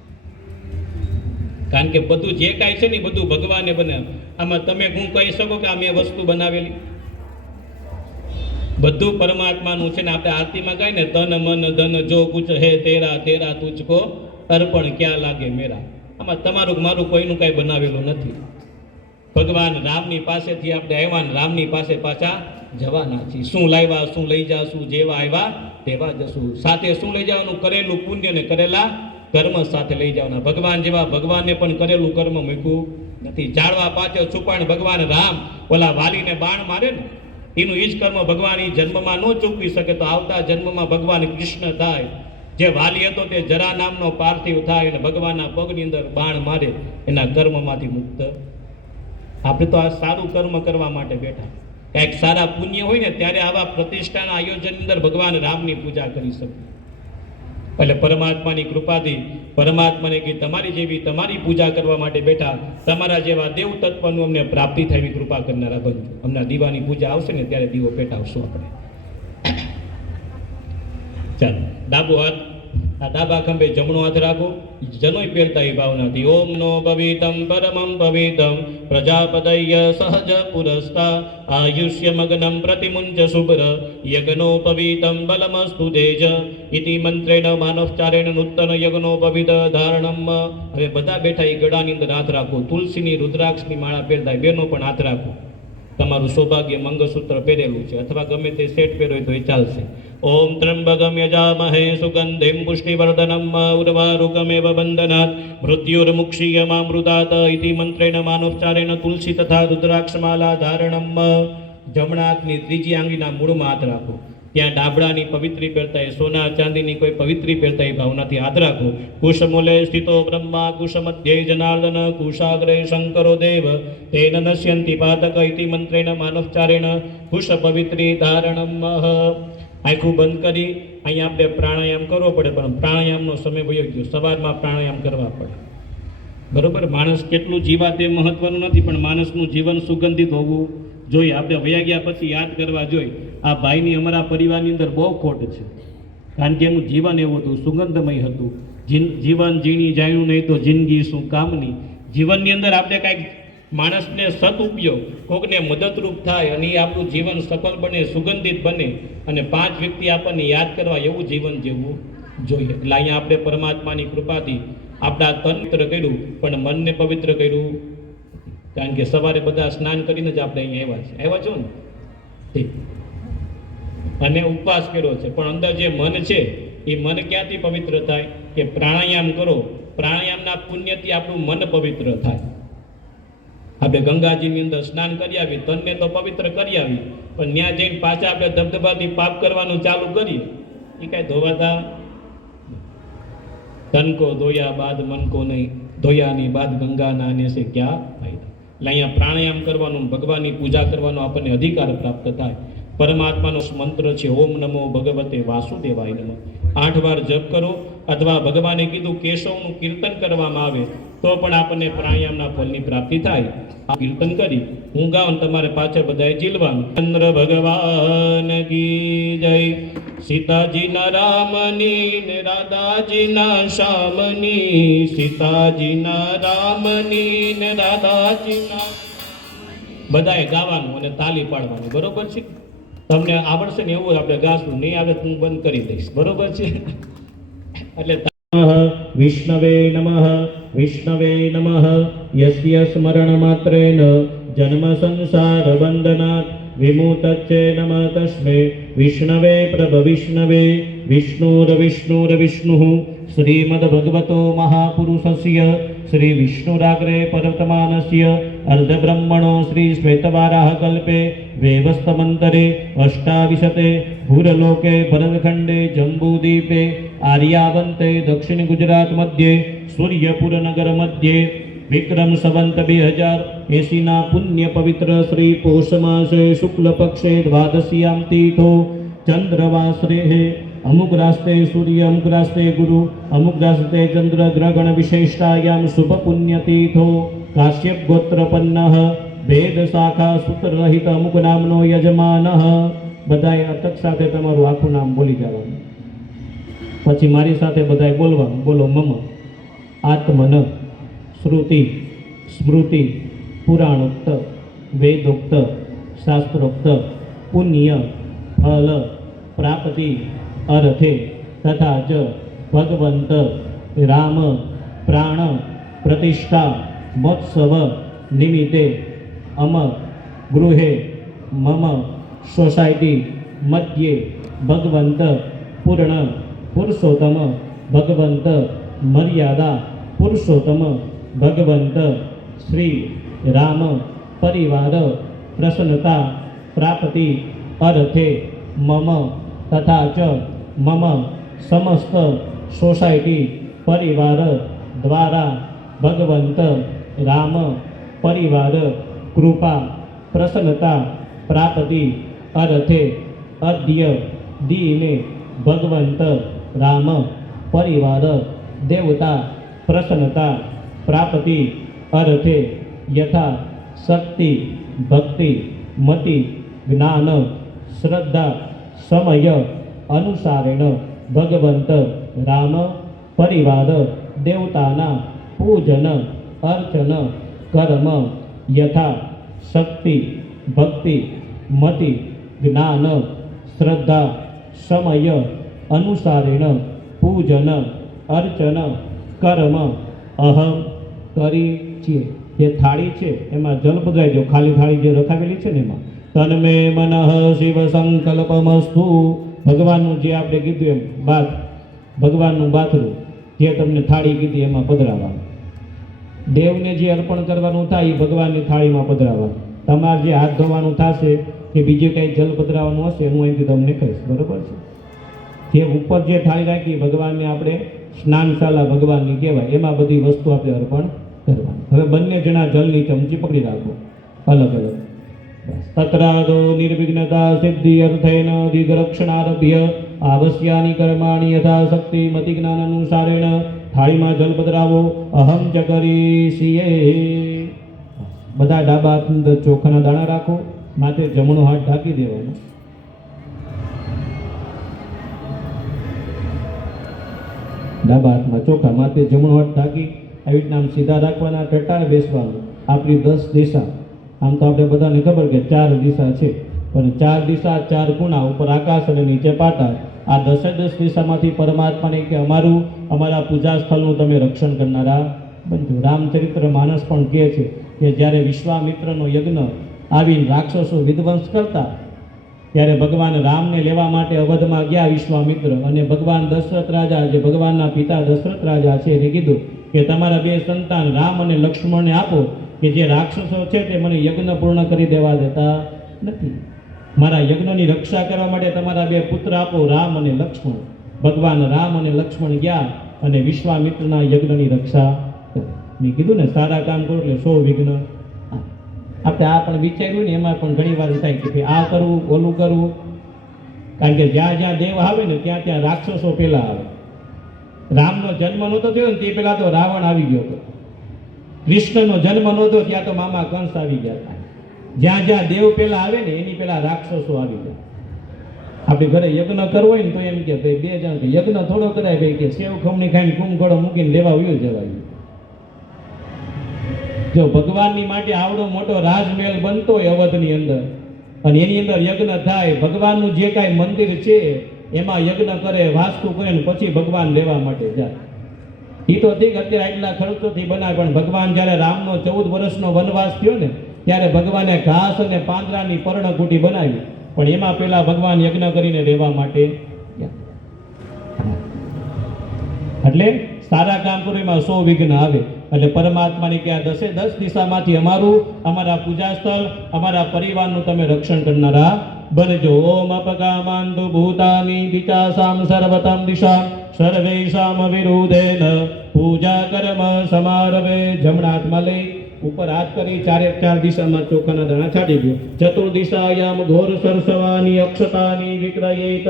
કારણ કે બધું જે કાંઈ છે ને બધું ભગવાને બનાવ્યું. આમાં તમે હું કહી શકો કે આ મેં વસ્તુ બનાવેલી? બધું પરમાત્માનું છે ને. આપણે આરતીમાં ગાય ને તન મન ધન જો કુછ હે તેરા તેરા તુજકો અર્પણ ક્યાં લાગે મેરા. આમાં તમારું મારું કોઈનું કાંઈ બનાવેલું નથી. ભગવાન રામની પાસેથી આપણે આવ્યા ને રામની પાસે પાછા જવાના છીએ. શું લાવ્યા શું લઈ જાશું, જેવા આવ્યા તેવા જશું. સાથે શું લઈ જવાનું? કરેલું પુણ્ય ને કરેલા કર્મ સાથે લઈ જવાના. ભગવાન જેવા ભગવાનને પણ કરેલું કર્મ મૂક્યું નથી. જાળવા પાછળ છુપાણ ભગવાન રામ ઓલા વાલીને બાણ મારે ને એનું એ જ કર્મ ભગવાન એ જન્મમાં ન ચૂકવી શકે તો આવતા જન્મમાં ભગવાન કૃષ્ણ થાય. જે વાલી હતો તે જરા નામનો પાર્થિવ થાય અને ભગવાનના પગની અંદર બાણ મારે એના કર્મમાંથી મુક્ત. આપણે તો આ સારું કર્મ કરવા માટે બેઠા. કંઈક સારા પુણ્ય હોય ને ત્યારે આવા પ્રતિષ્ઠાના આયોજનની અંદર ભગવાન રામની પૂજા કરી શકે. એટલે પરમાત્માની કૃપાથી પરમાત્માને કે તમારી જેવી તમારી પૂજા કરવા માટે બેઠા તમારા જેવા દેવ તત્વનું અમને પ્રાપ્તિ થાય એવી કૃપા કરનારા બનજો. હમણાં દીવાની પૂજા આવશે ને ત્યારે દીવો પેટાવશું આપણે. ચાલો ડાબો હાથ આ ડાબા ખંભે જમણો હાથ રાખો. જનોય પહેરતા એ ભાવનાથી ઓમ નો ભવિતમ પરમમ ભવિતમ પ્રજાપદય સહજ પુરસ્તા આયુષ્ય મગ્નમ પ્રતિમુંજ શુભ્ર યજ્ઞોપવીતમ બલમસ્તુ તેજ ઇતિ મંત્રેણ માનવચારેણ નૂતન યજ્ઞોપવિત ધારણમ. હવે બધા બેઠા એ ગળાની અંદર હાથ રાખો. તુલસીની રુદ્રાક્ષની માળા પહેરતા બેનો પણ હાથ રાખો. તમારું સૌભાગ્ય મંગળસૂત્ર પહેરેલું છે અથવા ગમે તે સેટ પહેર્યો તો એ ચાલશે. ઓમ ત્રંબકમ યજામહે સુગંધિમ પુષ્ટિવર્ધનમ ઉર્વારુકમેવ બંધનાત મૃત્યુર્મુક્ષીયમામૃતાત ઇતિ મંત્રેણ માનોપચારેણ તુલસી તથા રુદ્રાક્ષમાલા ધારણમ. જમણા હાથની ત્રીજી આંગળીના મૂળમાં હાથ રાખો. ત્યાં ડાબડાની પવિત્રી પહેરતા એ સોના ચાંદીની કોઈ પવિત્રી પહેરતા એ ભાવનાથી હાથ રાખો. કુશમૂલે સ્થિતો બ્રહ્મા કુશમધ્યે જનાર્દન કુશાગ્રે શંકરો દેવ તેન નશ્યંતિ પાદક ઇતિ મંત્રેણ માનવચારેણ કુશ પવિત્રી ધારણમ. આંખું બંધ કરી અહીંયા આપણે પ્રાણાયામ કરવો પડે પણ પ્રાણાયામનો સમય વયો ગયો. સવારમાં પ્રાણાયામ કરવા પડે. બરોબર, માણસ કેટલું જીવા તે મહત્વનું નથી પણ માણસનું જીવન સુગંધિત હોવું જોઈએ. આપણે વયા ગયા પછી યાદ કરવા જોઈએ. આ ભાઈની અમારા પરિવારની અંદર બહુ ખોટ છે. કારણ કે એનું જીવન એવું હતું, સુગંધમય હતું. જીવન જીણી જાણ્યું નહીં તો જિંદગી શું કામની. જીવનની અંદર આપણે કાંઈક માણસને સદઉપયોગ કોકને મદદરૂપ થાય અને એ આપણું જીવન સફળ બને, સુગંધિત બને અને 5 વ્યક્તિ આપણને યાદ કરવા એવું જીવન જીવવું જોઈએ. એટલે અહીંયા આપણે પરમાત્માની કૃપાથી આપણા તન પવિત્ર કર્યું પણ મનને પવિત્ર કર્યું. કારણ કે સવારે બધા સ્નાન કરીને જ આપણે અહીંયા આવ્યા છો ને ઠીક. અને ઉપવાસ કર્યો છે પણ અંદર જે મન છે એ મન ક્યાંથી પવિત્ર થાય કે પ્રાણાયામ કરો. પ્રાણાયામના પુણ્યથી આપણું મન પવિત્ર થાય. આપણે ગંગાજીની અંદર સ્નાન કરી આવી, તનને તો પવિત્ર કરી આવી પણ ત્યાં જઈને પાછા આપણે ધબધબાથી પાપ કરવાનું ચાલુ કરીએ એ કાંઈ ધોવાતા. તન કો ધોયા બાદ મન કો નહીં, ધોયાની બાદ ગંગા નાને સે ક્યાં ફાયદા. એટલે અહીંયા પ્રાણાયામ કરવાનું, ભગવાનની પૂજા કરવાનો આપણને અધિકાર પ્રાપ્ત થાય. પરમાત્માનો મંત્ર છે ઓમ નમો ભગવતે વાસુદેવાય નમઃ. 8 વાર જપ કરો અથવા ભગવાને કીધું કેશવનું કીર્તન કરવામાં આવે તો પણ આપણને પ્રાણાયામના ફળની પ્રાપ્તિ થાય. આ કીર્તન કરી હું ગાઉં તમારે પાછળ બધાએ જીલવાનું. ચંદ્ર ભગવાન કી જય. સીતાજીના રામની ને રાધાજીના શ્યામની, સીતાજીના રામની ને રાધાજીના. બધાએ ગાવાનું અને તાલી પાડવાની. બરોબર છે? તમને આવડશે ને એવું આપણે ગાશું, નહીં આવે હું બંધ કરી દઈશ. બરોબર છે? એટલે વિષ્ણવે નમઃ વિષ્ણવે નમઃ યસ્ય સ્મરણ માત્રેન જન્મ સંસાર બંધનાત विमुतच्चे नमः तस्मै विष्णवे प्रभविष्णवे विष्णुर्विष्णुर्विष्णुः श्रीमद्भगवतो महापुरुषस्य श्री विष्णुराग्रे पर्वतमानस्य अर्धब्रह्मणो श्री श्वेतवाराह कल्पे वेवस्तमन्तरे अष्टाविशते भूरलोके भरतखण्डे जम्बूद्वीपे आर्यावन्ते दक्षिण गुजरात मध्ये सूर्यपुरनगर मध्ये विक्रम संवत 2080 ना पुण्य पवित्र श्री पौष मासे शुक्ल पक्षे द्वादश्याम तीथो चंद्रवासरे है अमुक रास्ते सूर्य अमुक रास्ते गुरु अमुक रास्ते चंद्र ग्रहण विशेषतायाम शुभ पुण्य तीथो काश्यप गोत्रपन्नः वेद शाखा सूत्र रहित अमुक नामनो यजमानः बधाए अटक साथे तमारुं आखुं नाम बोली जवानुं पछी मारी साथे बधाए बोलवानुं बोलो मम आत्मन श्रुति स्मृति पुराणोक्त वेदोक्त शास्त्रोक्त पुण्य फल प्राप्ति अर्थे तथा च भगवंत राम प्राण प्रतिष्ठा महोत्सव निमित्ते अमर गृहे मम सोसायटी मध्ये भगवंत पूर्ण पुरुषोत्तम भगवंत मर्यादा पुरुषोत्तम भगवंत श्री राम परिवार प्रसन्नता प्राप्ति अर्थे मम तथा च मम समस्त सोसायटी परिवार द्वारा भगवंत राम परिवार कृपा प्रसन्नता प्राप्ति अर्थे अद्य दिने भगवंत राम परिवार देवता प्रसन्नता प्राप्ति अर्थे यथा शक्ति भक्ति मति ज्ञान श्रद्धा समय अनुसारेण भगवंत राम परिवार देवताना पूजन अर्चन कर्म यथा शक्ति भक्ति मति ज्ञान श्रद्धा समय अनुसारेण पूजन अर्चन कर्म अहम करी छे ये थाળી છે એમાં જલ પધરાઈ દો ખાલી થાળી જે રખાવેલી છે ને એમાં તન્મે મનઃ શિવ સંકલ્પમસ્તુ ભગવાનનું જે આપણે કીધું એમ બાથ ભગવાનનું બાથરૂમ જે તમને થાળી કીધી એમાં પધરાવવાનું દેવને જે અર્પણ કરવાનું થાય એ ભગવાનની થાળીમાં પધરાવવાનું તમારે જે હાથ ધોવાનું થશે કે બીજું કંઈ જલ પધરાવવાનું હશે હું અહીંથી તમને કહીશ બરાબર છે જે ઉપર જે થાળી રાખી ભગવાનને આપણે સ્નાનશાલા ભગવાનની કહેવાય એમાં બધી વસ્તુ આપણે અર્પણ કરવાની હવે બંને જણા જલની ચમચી પકડી રાખો અલગ અલગ તત્રાદો નિર્વિઘ્નતા સિદ્ધિ અર્થેન દિગ્રક્ષણારભ્ય આવશ્યાની કર્માણી યથાશક્તિ મતિ જ્ઞાન અનુસારેણ થાળીમાં જલ પધરાવો અહમ ચ કરીશીએ બધા ડાબા હાથ અંદર ચોખાના દાણા રાખો માથે જમણો હાથ ઢાંકી દેવાનો ડાબા હાથમાં ચોખા માથે જમણો હાથ ઢાંકી આવી રીતના આમ સીધા રાખવાના ટટાળ બેસવાનું આપણી 10 દિશા આમ તો આપણે બધાને ખબર કે 4 દિશા છે પણ 4 દિશા 4 ખૂણા ઉપર આકાશ અને નીચે પાતાળ આ 10 દિશામાંથી પરમાત્માને કે અમારા પૂજા સ્થળનું તમે રક્ષણ કરનારા બનજો રામચરિત્ર માનસ પણ કહે છે કે જ્યારે વિશ્વામિત્રનો યજ્ઞ આવીને રાક્ષસો વિધ્વંસ કરતા ત્યારે ભગવાન રામને લેવા માટે અવધમાં ગયા વિશ્વામિત્ર અને ભગવાન દશરથ રાજા જે ભગવાનના પિતા દશરથ રાજા છે એને કીધું કે તમારા 2 સંતાન રામ અને લક્ષ્મણને આપો કે જે રાક્ષસો છે તે મને યજ્ઞ પૂર્ણ કરી દેવા દેતા નથી મારા યજ્ઞની રક્ષા કરવા માટે તમારા 2 પુત્ર આપો રામ અને લક્ષ્મણ ભગવાન રામ અને લક્ષ્મણ ગયા અને વિશ્વામિત્રના યજ્ઞની રક્ષા કરી મેં કીધું ને સારા કામ કરો એટલે 100 વિઘ્ન આપણે આ પણ વિચાર્યું ને એમાં પણ ઘણી વાર થાય કે આ કરવું ઓલું કરવું કારણ કે જ્યાં જ્યાં દેવ આવે ને ત્યાં ત્યાં રાક્ષસો પહેલા આવે રામનો જન્મ નહોતો થયો ને તે પહેલા તો રાવણ આવી ગયો હતો કૃષ્ણનો જન્મ નહોતો ત્યાં તો મામા કંસ આવી ગયા હતા જ્યાં જ્યાં દેવ પહેલા આવે ને એની પહેલા રાક્ષસો આવી ગયા આપણે ઘરે યજ્ઞ કરવો હોય ને તો એમ કે ભાઈ 2 જણ કે યજ્ઞ થોડો કરાય ભાઈ કે સેવ ખમણી ખાઈને કુંભકળો મૂકીને લેવા વયો જવાય જો ભગવાનની માટે આવડો મોટો રાજમહેલ બનતો હોય અવધની અંદર અને એની અંદર યજ્ઞ થાય ભગવાનનું જે કાંઈ મંદિર છે એમાં યજ્ઞ કરે વાસ્તુ કરે ને પછી ભગવાન લેવા માટે જાય એ તો ઠીક અત્યારે આટલા ખર્ચોથી બનાવે પણ ભગવાન જ્યારે રામનો 14 વર્ષનો વનવાસ થયો ને ત્યારે ભગવાને ઘાસ અને પાંદડાની પર્ણકુટી બનાવી, પણ એમાં પેલા ભગવાન યજ્ઞ કરીને રહેવા માટે ગયા. એટલે સારા કામ કરો એમાં 100 વિઘ્ન આવે. એટલે પરમાત્માની કે આ 10 દિશામાંથી અમારા પૂજા સ્થળ, અમારા પરિવારનું તમે રક્ષણ કરનારા બનજો. ઓમ અપકામાંતુ ભૂતાની દિચાસામ સર્વતમ દિશા સર્વેષામ વિરુદ્ધેન પૂજા કર્મ સમારવે. જમણા હાથમાં લઈ ઉપર હાથ કરી ચારે ચાર દિશામાં ચોખાના દાણા છાડી દો. ચતુર્દિશાયામ ઘોર સરસવાની અક્ષતાની વિક્રયેત.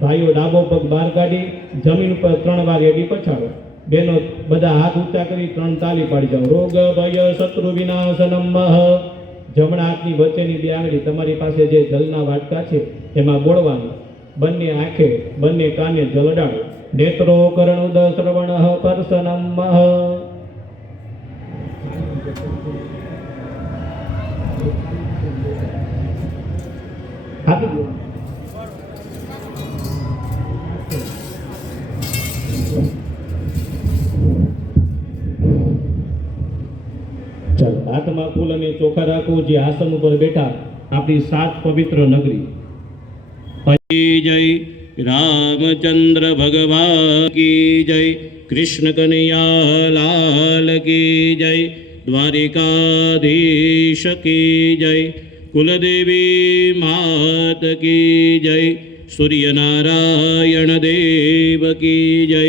ભાઈઓ ડાબો પગ બહાર કાઢી જમીન પર 3 વાર એડી પછાડો. બેનો બધા હાથ ઊંચા કરી 3 તાલી પાડી જાઓ. રોગ ભય શત્રુ વિનાશનમ મહ. જમણા હાથની વચ્ચેની 2 આંગળી તમારી પાસે જે જલના વાટકા છે એમાં બોળવાનું. બંને આંખે બંને કાને જલ અડાડો. નેત્રો કર્ણુદ શ્રવણ પરસનમ મહ. ચાલો હાથમાં ફૂલ અને ચોખા રાખો. જે આસન ઉપર બેઠા આપણી 7 પવિત્ર નગરી. જય રામચંદ્ર ભગવાન કી જય. કૃષ્ણ કનૈયા લાલ કી જય. દ્વારિકાધીશ કી જય. કુલદેવી માત કી જય. સૂર્યનારાયણ દેવ કી જય.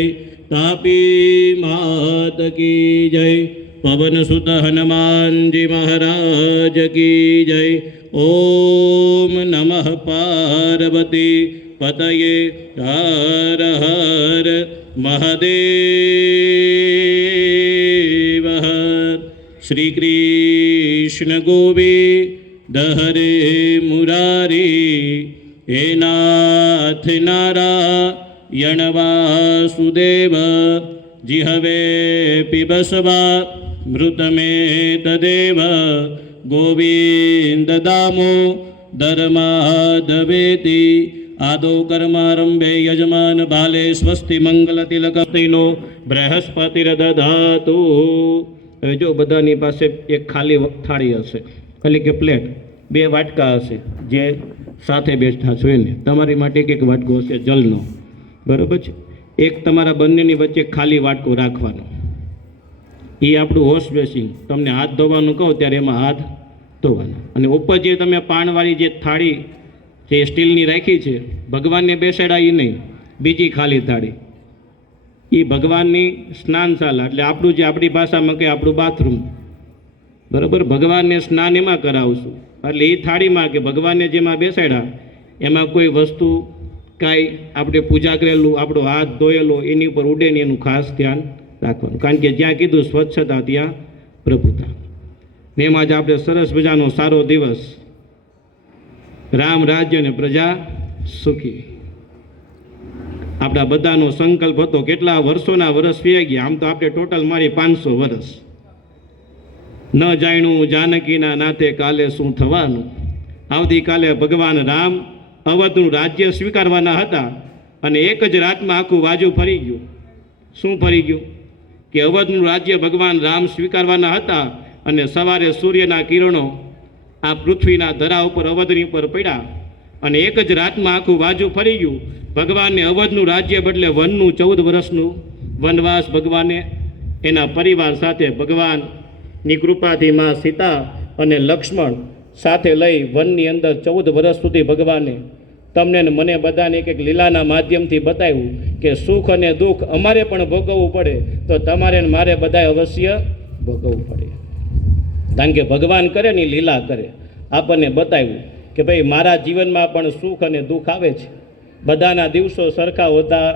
તાપી માત કી જય. પવન સુત હનુમાનજી મહારાજ કી જય. ઓમ નમઃ પાર્વતી પતયે. હર હર મહાદેવ હર. શ્રી કૃષ્ણ ગોવિંદ હરે મુરારી. હે નાથ નારાયણ વાસુદેવ. જીહવે પિબસ્વા મૃતમે તદેવ. ગોવિંદ દામો ધર્માધવેતિ. આદો કર્મારંભે યજમાન બાલે સ્વસ્તિ મંગલ તિલકનો બૃહસ્પતિર દધાતુ. હવે જો બધાની પાસે એક ખાલી થાળી હશે, ખાલી કે પ્લેટ, 2 વાટકા હશે જે સાથે બેઠા છો એને. તમારી માટે એક વાટકો હશે જલનો, બરાબર છે. એક તમારા બંનેની વચ્ચે ખાલી વાટકો રાખવાનો. એ આપણું વોશ બેસિંગ. તમને હાથ ધોવાનું કહો ત્યારે એમાં હાથ ધોવાના. અને ઉપર જે તમે પાણવાળી જે થાળી જે સ્ટીલની રાખી છે, ભગવાનને બેસાડા એ નહીં, બીજી ખાલી થાળી, એ ભગવાનની સ્નાનશાલા. એટલે આપણું જે આપણી ભાષામાં કે આપણું બાથરૂમ, બરાબર. ભગવાનને સ્નાન એમાં કરાવશું. એટલે એ થાળીમાં કે ભગવાનને જેમાં બેસાડ્યા એમાં કોઈ વસ્તુ કાંઈ આપણે પૂજા કરેલું, આપણો હાથ ધોયેલો એની ઉપર ઉડે ને એનું ખાસ ધ્યાન રાખવાનું. કારણ કે જ્યાં કીધું સ્વચ્છતા ત્યાં પ્રભુતા. ને એમાં જ આપણે સરસ મજાનો સારો દિવસ. રામ રાજ્ય ને પ્રજા સુખી. આપણા બધાનો સંકલ્પ હતો. કેટલા વર્ષોના વર્ષ વી ગયા. આમ તો આપણે ટોટલ મારી 500 વર્ષ. ન જાણ્યું જાનકીના નાથે કાલે શું થવાનું. આવતીકાલે ભગવાન રામ અવધનું રાજ્ય સ્વીકારવાના હતા અને એક જ રાતમાં આખું બાજુ ફરી ગયું. શું ફરી ગયું? કે અવધનું રાજ્ય ભગવાન રામ સ્વીકારવાના હતા અને સવારે સૂર્યના કિરણો આ પૃથ્વીના ધરા ઉપર અવધની ઉપર પડ્યા અને એક જ રાતમાં આખું બાજુ ફરી ગયું. ભગવાનને અવધનું રાજ્ય બદલે વનનું 14 વર્ષનું વનવાસ ભગવાને એના પરિવાર સાથે ભગવાનની કૃપાથી માં સીતા અને લક્ષ્મણ સાથે લઈ વનની અંદર 14 વર્ષ સુધી ભગવાને તમને ને મને બધાને એક લીલાના માધ્યમથી બતાવ્યું કે સુખ અને દુઃખ અમારે પણ ભોગવવું પડે તો તમારે ને મારે બધાએ અવશ્ય ભોગવવું પડે. કારણ કે ભગવાન કરે ને લીલા કરે. આપણને બતાવ્યું કે ભાઈ મારા જીવનમાં પણ સુખ અને દુઃખ આવે છે. બધાના દિવસો સરખા હોતા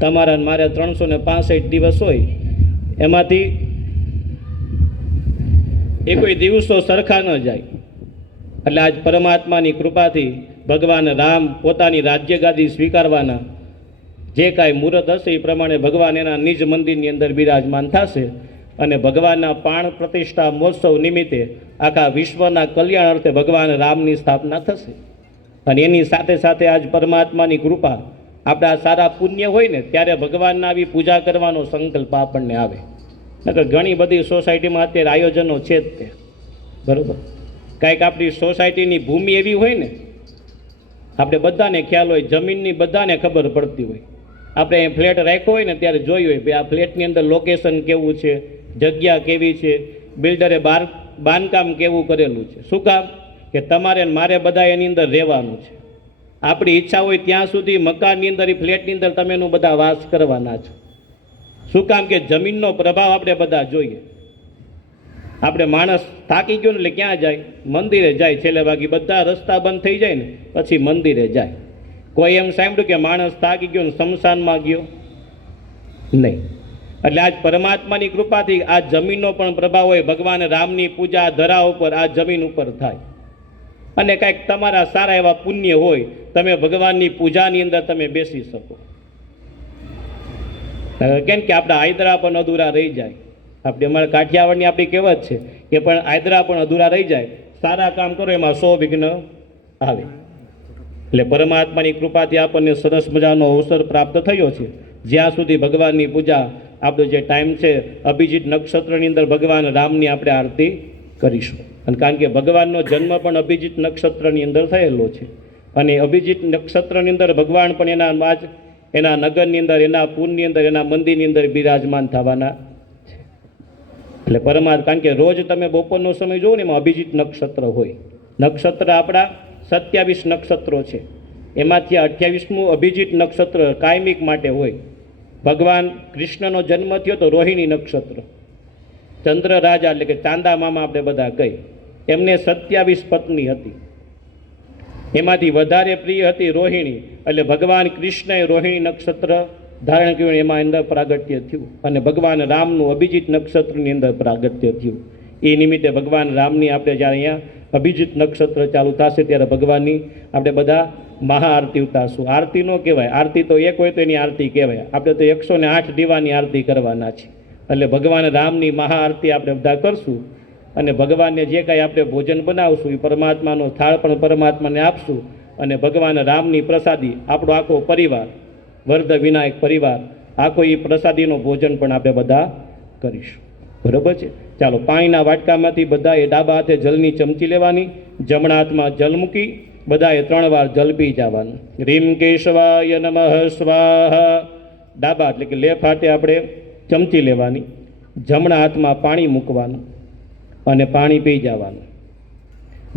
તમારા મારે 365 દિવસ હોય, એમાંથી એ કોઈ દિવસો સરખા ન જાય. એટલે આજ પરમાત્માની કૃપાથી ભગવાન રામ પોતાની રાજ્યગાદી સ્વીકારવાના જે કાંઈ મુહૂર્ત હશે એ પ્રમાણે ભગવાન એના નિજ મંદિરની અંદર બિરાજમાન થશે અને ભગવાનના પ્રાણ પ્રતિષ્ઠા મહોત્સવ નિમિત્તે આખા વિશ્વના કલ્યાણ અર્થે ભગવાન રામની સ્થાપના થશે. અને એની સાથે સાથે આજ પરમાત્માની કૃપા આપણા સારા પુણ્ય હોય ને ત્યારે ભગવાનના આવી પૂજા કરવાનો સંકલ્પ આપણને આવે. નકર ઘણી બધી સોસાયટીમાં અત્યારે આયોજનો છે જ તે બરાબર. કાંઈક આપણી સોસાયટીની ભૂમિ એવી હોય ને, આપણે બધાને ખ્યાલ હોય, જમીનની બધાને ખબર પડતી હોય. આપણે અહીં ફ્લેટ રાખ્યો હોય ને ત્યારે જોયું હોય ભાઈ આ ફ્લેટની અંદર લોકેશન કેવું છે, જગ્યા કેવી છે, બિલ્ડરે બાંધકામ કેવું કરેલું છે. શું કામ? કે તમારે ને મારે બધા એની અંદર રહેવાનું છે. આપણી ઈચ્છા હોય ત્યાં સુધી મકાનની અંદર, એ ફ્લેટની અંદર તમે એનું બધા વાસ કરવાના છો. શું કામ? કે જમીનનો પ્રભાવ આપણે બધા જોઈએ. આપણે માણસ થાકી ગયો ને એટલે ક્યાં જાય? મંદિરે જાય. છેલ્લે બાકી બધા રસ્તા બંધ થઈ જાય ને પછી મંદિરે જાય. કોઈ એમ સાંભળ્યું કે માણસ થાકી ગયો ને શમશાનમાં ગયો? નહીં. એટલે આજ પરમાત્માની કૃપાથી આ જમીનનો પણ પ્રભાવ હોય. ભગવાન રામની પૂજા ધરા ઉપર, આ જમીન ઉપર થાય. અને કાંઈક તમારા સારા એવા પુણ્ય હોય, તમે ભગવાનની પૂજાની અંદર તમે બેસી શકો. કેમ કે આપણા આયદરા પણ અધૂરા રહી જાય. આપણે અમારા કાઠિયાવાડની આપણી કહેવત છે કે પણ આયદરા પણ અધૂરા રહી જાય, સારા કામ કરો એમાં 100 વિઘ્ન આવે. એટલે પરમાત્માની કૃપાથી આપણને સરસ મજાનો અવસર પ્રાપ્ત થયો છે. જ્યાં સુધી ભગવાનની પૂજા, આપણો જે ટાઈમ છે, અભિજીત નક્ષત્રની અંદર ભગવાન રામની આપણે આરતી કરીશું. અને કારણ કે ભગવાનનો જન્મ પણ અભિજીત નક્ષત્રની અંદર થયેલો છે. અને અભિજીત નક્ષત્રની અંદર ભગવાન પણ એના નગરની અંદર, એના પુરની અંદર, એના મંદિરની અંદર બિરાજમાન થવાના છે. એટલે કારણ કે રોજ તમે બપોરનો સમય જોવો ને એમાં અભિજીત નક્ષત્ર હોય. નક્ષત્ર આપણા 27 નક્ષત્રો છે, એમાંથી 28મું અભિજીત નક્ષત્ર કાયમિક માટે હોય. ભગવાન કૃષ્ણનો જન્મ થયો તો રોહિણી નક્ષત્ર, ચંદ્ર રાજા એટલે કે ચાંદા મામા આપણે બધા કહી, એમને 27 પત્ની હતી. એમાંથી વધારે પ્રિય હતી રોહિણી. એટલે ભગવાન કૃષ્ણએ રોહિણી નક્ષત્ર ધારણ કર્યું, એમાં અંદર પ્રાગટ્ય થયું. અને ભગવાન રામનું અભિજીત નક્ષત્રની અંદર પ્રાગટ્ય થયું. એ નિમિત્તે ભગવાન રામની આપણે જ્યારે અહીંયા અભિજીત નક્ષત્ર ચાલુ થશે ત્યારે ભગવાનની આપણે બધા મહાઆરતી ઉતારશું. આરતી ન કહેવાય, આરતી તો એક હોય તો એની આરતી કહેવાય. આપણે તો 108 દીવાની આરતી કરવાના છે. એટલે ભગવાન રામની મહાઆરતી આપણે બધા કરશું. અને ભગવાનને જે કાંઈ આપણે ભોજન બનાવશું એ પરમાત્માનો થાળ પણ પરમાત્માને આપશું. અને ભગવાન રામની પ્રસાદી આપણો આખો પરિવાર, વર્ધ વિનાયક પરિવાર, આખો એ પ્રસાદીનો ભોજન પણ આપણે બધા કરીશું. બરાબર છે? ચાલો, પાણીના વાટકામાંથી બધાએ ડાબા હાથે જલની ચમચી લેવાની, જમણા હાથમાં જલ મૂકી બધાએ 3 વાર જલ પી જવાનું. રીમ કેશવાય નમઃ સ્વાહા. ડાબા એટલે કે લેફ્ટ હાથે આપણે ચમચી લેવાની, જમણા હાથમાં પાણી મૂકવાનું અને પાણી પી જવાનું.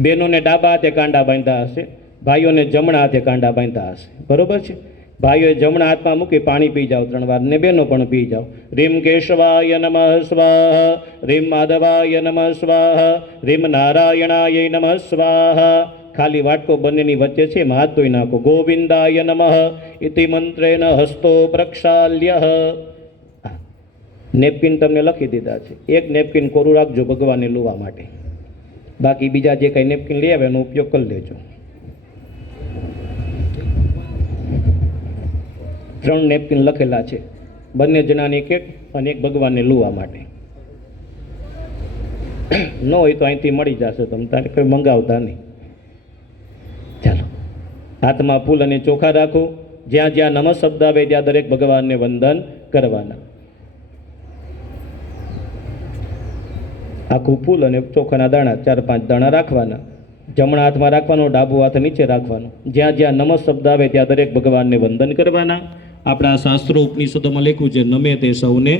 બહેનોને ડાબા હાથે કાંડા બાંધ્યા હશે, ભાઈઓને જમણા હાથે કાંડા બાંધ્યા હશે. બરોબર છે? ભાઈઓએ જમણા હાથમાં મૂકી પાણી પી જાઓ 3 વાર, ને બહેનો પણ પી જાઓ. રીમ કેશવાય નમઃ સ્વાહા, રીમ માધવાય નમઃ સ્વાહા, રીમ નારાયણાય નમઃ સ્વાહા. ખાલી વાટકો બંનેની વચ્ચે છે, એમાં હાથ ધોઈ નાખો. ગોવિંદાય નમઃ ઇતિ મંત્રેણ હસ્તો પ્રક્ષાલ્ય. નેપકિન તમને લખી દીધા છે. એક નેપકિન કોરું રાખજો ભગવાનને લોવા માટે. બાકી બીજા જે કંઈ નેપકિન લઈ આવે એનો ઉપયોગ કરી લેજો. 3 નેપકિન લખેલા છે, બંને જણાને એક અને એક ભગવાનને લોવા માટે. ન હોય તો અહીંથી મળી જશે, તમે તારે કંઈ મંગાવતા નહીં. ચાલો, હાથમાં ફૂલ અને ચોખા રાખો. જ્યાં જ્યાં નમઃ શબ્દ આવે ત્યાં દરેક ભગવાનને વંદન કરવાના. આખું ફૂલ અને ચોખાના દાણા 4-5 દાણા રાખવાના. જમણા હાથમાં રાખવાનો, ડાબો હાથ નીચે રાખવાનો. જ્યાં જ્યાં નમઃ શબ્દ આવે ત્યાં દરેક ભગવાનને વંદન કરવાના. આપણા શાસ્ત્રો ઉપનિષદોમાં લખ્યું છે, નમે તે સૌને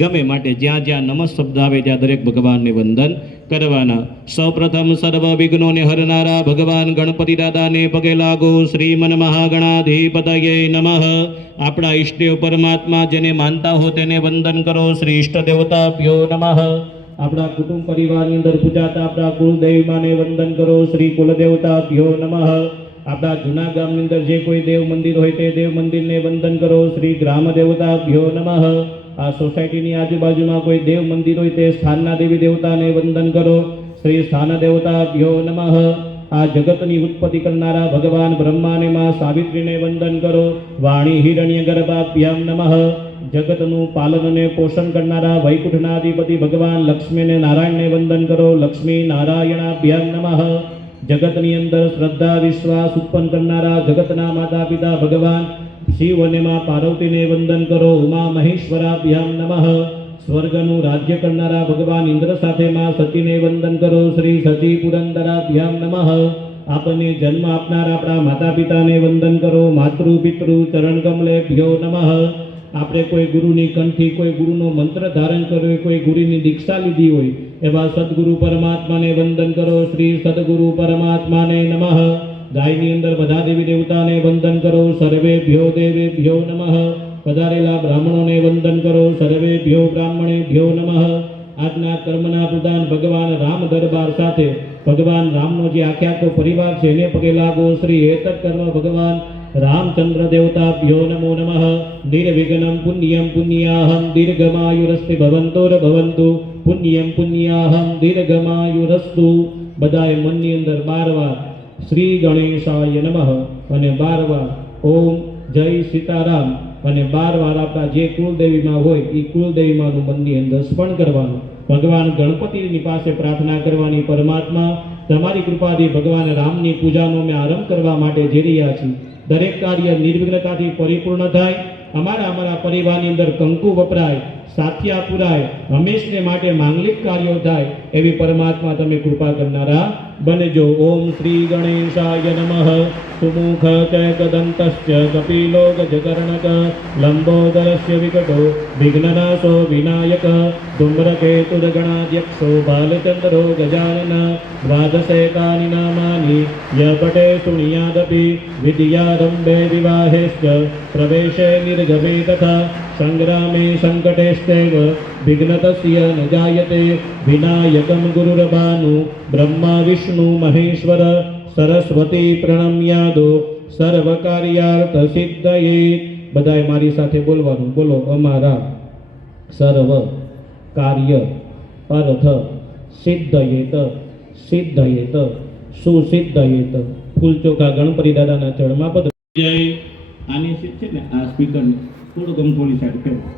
ગમે. માટે જ્યાં જ્યાં નમઃ શબ્દ આવે ત્યાં દરેક ભગવાનને વંદન કરવાના. સૌપ્રથમ સર્વ વિઘ્નોને હરનારા ભગવાન ગણપતિ દાદાને પગે લાગો. શ્રીમન મહાગણાધિપતયે નમઃ. આપણા ઈષ્ટદેવ પરમાત્મા જેને માનતા હો તેને વંદન કરો. શ્રી ઈષ્ટ દેવતાભ્યો નમઃ. આપણા કુટુંબ પરિવારની અંદર પૂજાતા આપણા કુળદેવીમાને વંદન કરો. શ્રી કુલદેવતાભ્યો નમઃ. આપણા જૂના ગામની અંદર જે કોઈ દેવ મંદિર હોય તે દેવ મંદિરને વંદન કરો. શ્રી ગ્રામ દેવતાભ્યો નમઃ. આ સોસાયટીની આજુબાજુમાં કોઈ દેવ મંદિર હોય તે સ્થાનના દેવી દેવતાને વંદન કરો. શ્રી સ્થાન દેવતાભ્યો નમઃ. આ જગતની ઉત્પત્તિ કરનારા ભગવાન બ્રહ્માને માં સાવિત્રીને વંદન કરો. વાણી હિરણ્ય ગર્ભાભ્યામ નમઃ. જગતનું પાલન અને પોષણ કરનારા વૈકુંઠના અધિપતિ ભગવાન લક્ષ્મી અને નારાયણને વંદન કરો. લક્ષ્મી નારાયણાભ્યામ નમઃ. જગતની અંદર શ્રદ્ધા વિશ્વાસ ઉત્પન્ન કરનારા જગતના માતા પિતા ભગવાન શિવ અને માં પાર્વતીને વંદન કરો. ઉમા મહેશ્વરાભ્યામ નમઃ. સ્વર્ગનું રાજ્ય કરનારા ભગવાન ઇન્દ્ર સાથે માં સતીને વંદન કરો. શ્રી સતી પુરંદરાભ્યામ નમઃ. આપણને જન્મ આપનાર આપણા માતા પિતાને વંદન કરો. માતૃ પિતૃ ચરણ કમલેભ્યો નમઃ. આપણે કોઈ ગુરુની કંઠી કોઈ ગુરુનો મંત્ર ધારણ કર્યો હોય, કોઈ ગુરુની દીક્ષા લીધી હોય એવા સદગુરુ પરમાત્માને વંદન કરો. શ્રી સદગુરુ પરમાત્માને નમઃ. ગાયની અંદર બધા દેવી દેવતાને વંદન કરો. સર્વેભ્યો દેવેભ્યો નમઃ. પધારેલા બ્રાહ્મણોને વંદન કરો. સર્વેભ્યો બ્રાહ્મણેભ્યો નમઃ. આજના કર્મના પ્રધાન ભગવાન રામ દરબાર સાથે ભગવાન રામનો જે આખો પરિવાર છે એને પગે લાગો. શ્રી એતત કર્મ ભગવાન રામચંદ્ર દેવતાભ્યો નમો નમઃ. નિર્વિઘ્નમ પુણ્યમ પુણ્યાહમ દીર્ઘમાયુરસ્તિ ભવંતો પુણ્યમ પુણ્યાહમ દીર્ઘમાયુરસ્તુ. બધાએ મનની અંદર 12 વાર શ્રી ગણેશાય નમઃ અને 12 વાર ઓમ જય સીતારામ અને 12 વાર આપણા જે કુળદેવીમાં હોય એ કુળદેવીમાંનું મનની અંદર સ્મરણ કરવાનું. ભગવાન ગણપતિની પાસે પ્રાર્થના કરવાની, પરમાત્મા તમારી કૃપાથી ભગવાન રામની પૂજાનો અમે આરંભ કરવા માટે જઈ રહ્યા છીએ. દરેક કાર્ય નિર્વિઘ્નતાથી પરિપૂર્ણ થાય. અમારા પરિવારની અંદર કંકુ વપરાય, સાથિયા પુરાય, હંમેશને માટે માંગલિક કાર્યો થાય એવી પરમાત્મા તમે કૃપા કરનારા બનજો. ઓમ શ્રી ગણેશાય નમઃ. સુમુખ ચૈકદંતશ્ચ કપિલો ગજકર્ણક લંબોદરસ્ય વિકટો વિઘ્નનાશો વિનાયક ધૂમ્રકેતુર્ગણાધ્યક્ષો બાલચંદ્રો ગજાનન દ્વાદશેતાની નામાની યપટે શૃણુયાદપી વિદ્યારંભે વિવાહેશ્ચ પ્રવેશે નિર્ગમે તથા સંગ્રામે સંકટેસ્તેવ વિઘ્નતસ્ય ન જાયતે. વિનાયકમ ગુરુરભાનુ બ્રહ્મા વિષ્ણુ મહેશ્વર સરસ્વતી પ્રણમ્યાદો સર્વકાર્યાર્થ સિદ્ધયે. બધાએ મારી સાથે બોલવાનું. બોલો. અમારા સર્વ કાર્ય અર્થ સિદ્ધયેત સિદ્ધયેત સુસિદ્ધયેત. ફૂલ ચોખા ગણપતિ દાદાના ચરણમાં પધ. જય. આની સીટ છે ને આ સ્પીકર થોડુંક ગમથોડી સાઈડ ફેરવો.